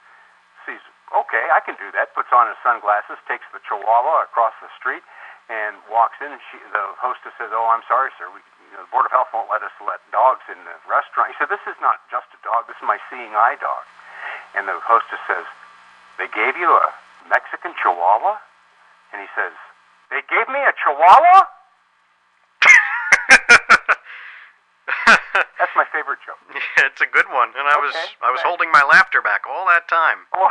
sees, okay, I can do that. Puts on his sunglasses, takes the Chihuahua across the street, and walks in. And the hostess says, oh, I'm sorry, sir. The Board of Health won't let us let dogs in the restaurant. He said, this is not just a dog. This is my seeing eye dog. And the hostess says, they gave you a Mexican Chihuahua? And he says, they gave me a Chihuahua? That's my favorite joke. Yeah, it's a good one, and I was holding my laughter back all that time. Oh,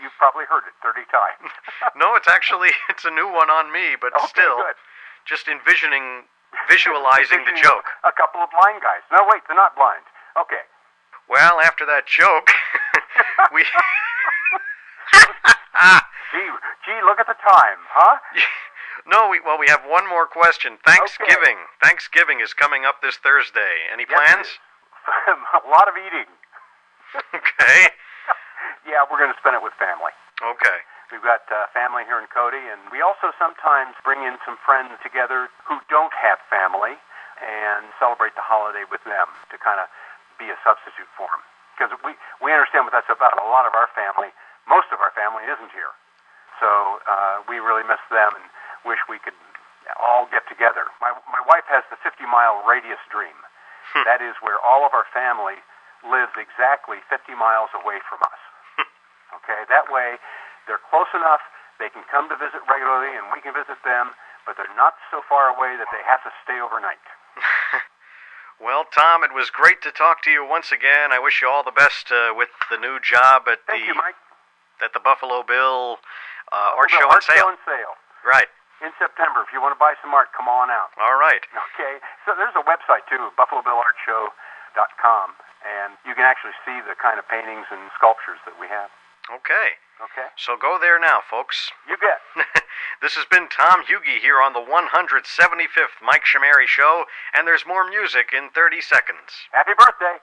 you've probably heard it 30 times. No, it's a new one on me, but still, good. Just visualizing the joke. A couple of blind guys. No, wait, they're not blind. Okay. Well, after that joke, we... Gee, look at the time, huh? No, we have one more question. Thanksgiving. Okay. Thanksgiving is coming up this Thursday. Any plans? A lot of eating. Okay. Yeah, we're going to spend it with family. Okay. We've got family here in Cody, and we also sometimes bring in some friends together who don't have family and celebrate the holiday with them to kind of be a substitute for them. Because we understand what that's about. A lot of our family, most of our family isn't here. So we really miss them and wish we could all get together. My wife has the 50-mile radius dream. That is where all of our family lives exactly 50 miles away from us. Okay, that way they're close enough, they can come to visit regularly, and we can visit them, but they're not so far away that they have to stay overnight. Well, Tom, it was great to talk to you once again. I wish you all the best with the new job at Thank you, Mike. At the Buffalo Bill Art Show and Sale. Right. In September. If you want to buy some art, come on out. All right. Okay. So there's a website, too, buffalobillartshow.com, and you can actually see the kind of paintings and sculptures that we have. Okay. Okay. So go there now, folks. You bet. This has been Thom Huge here on the 175th Mike Shamari Show, and there's more music in 30 seconds. Happy birthday.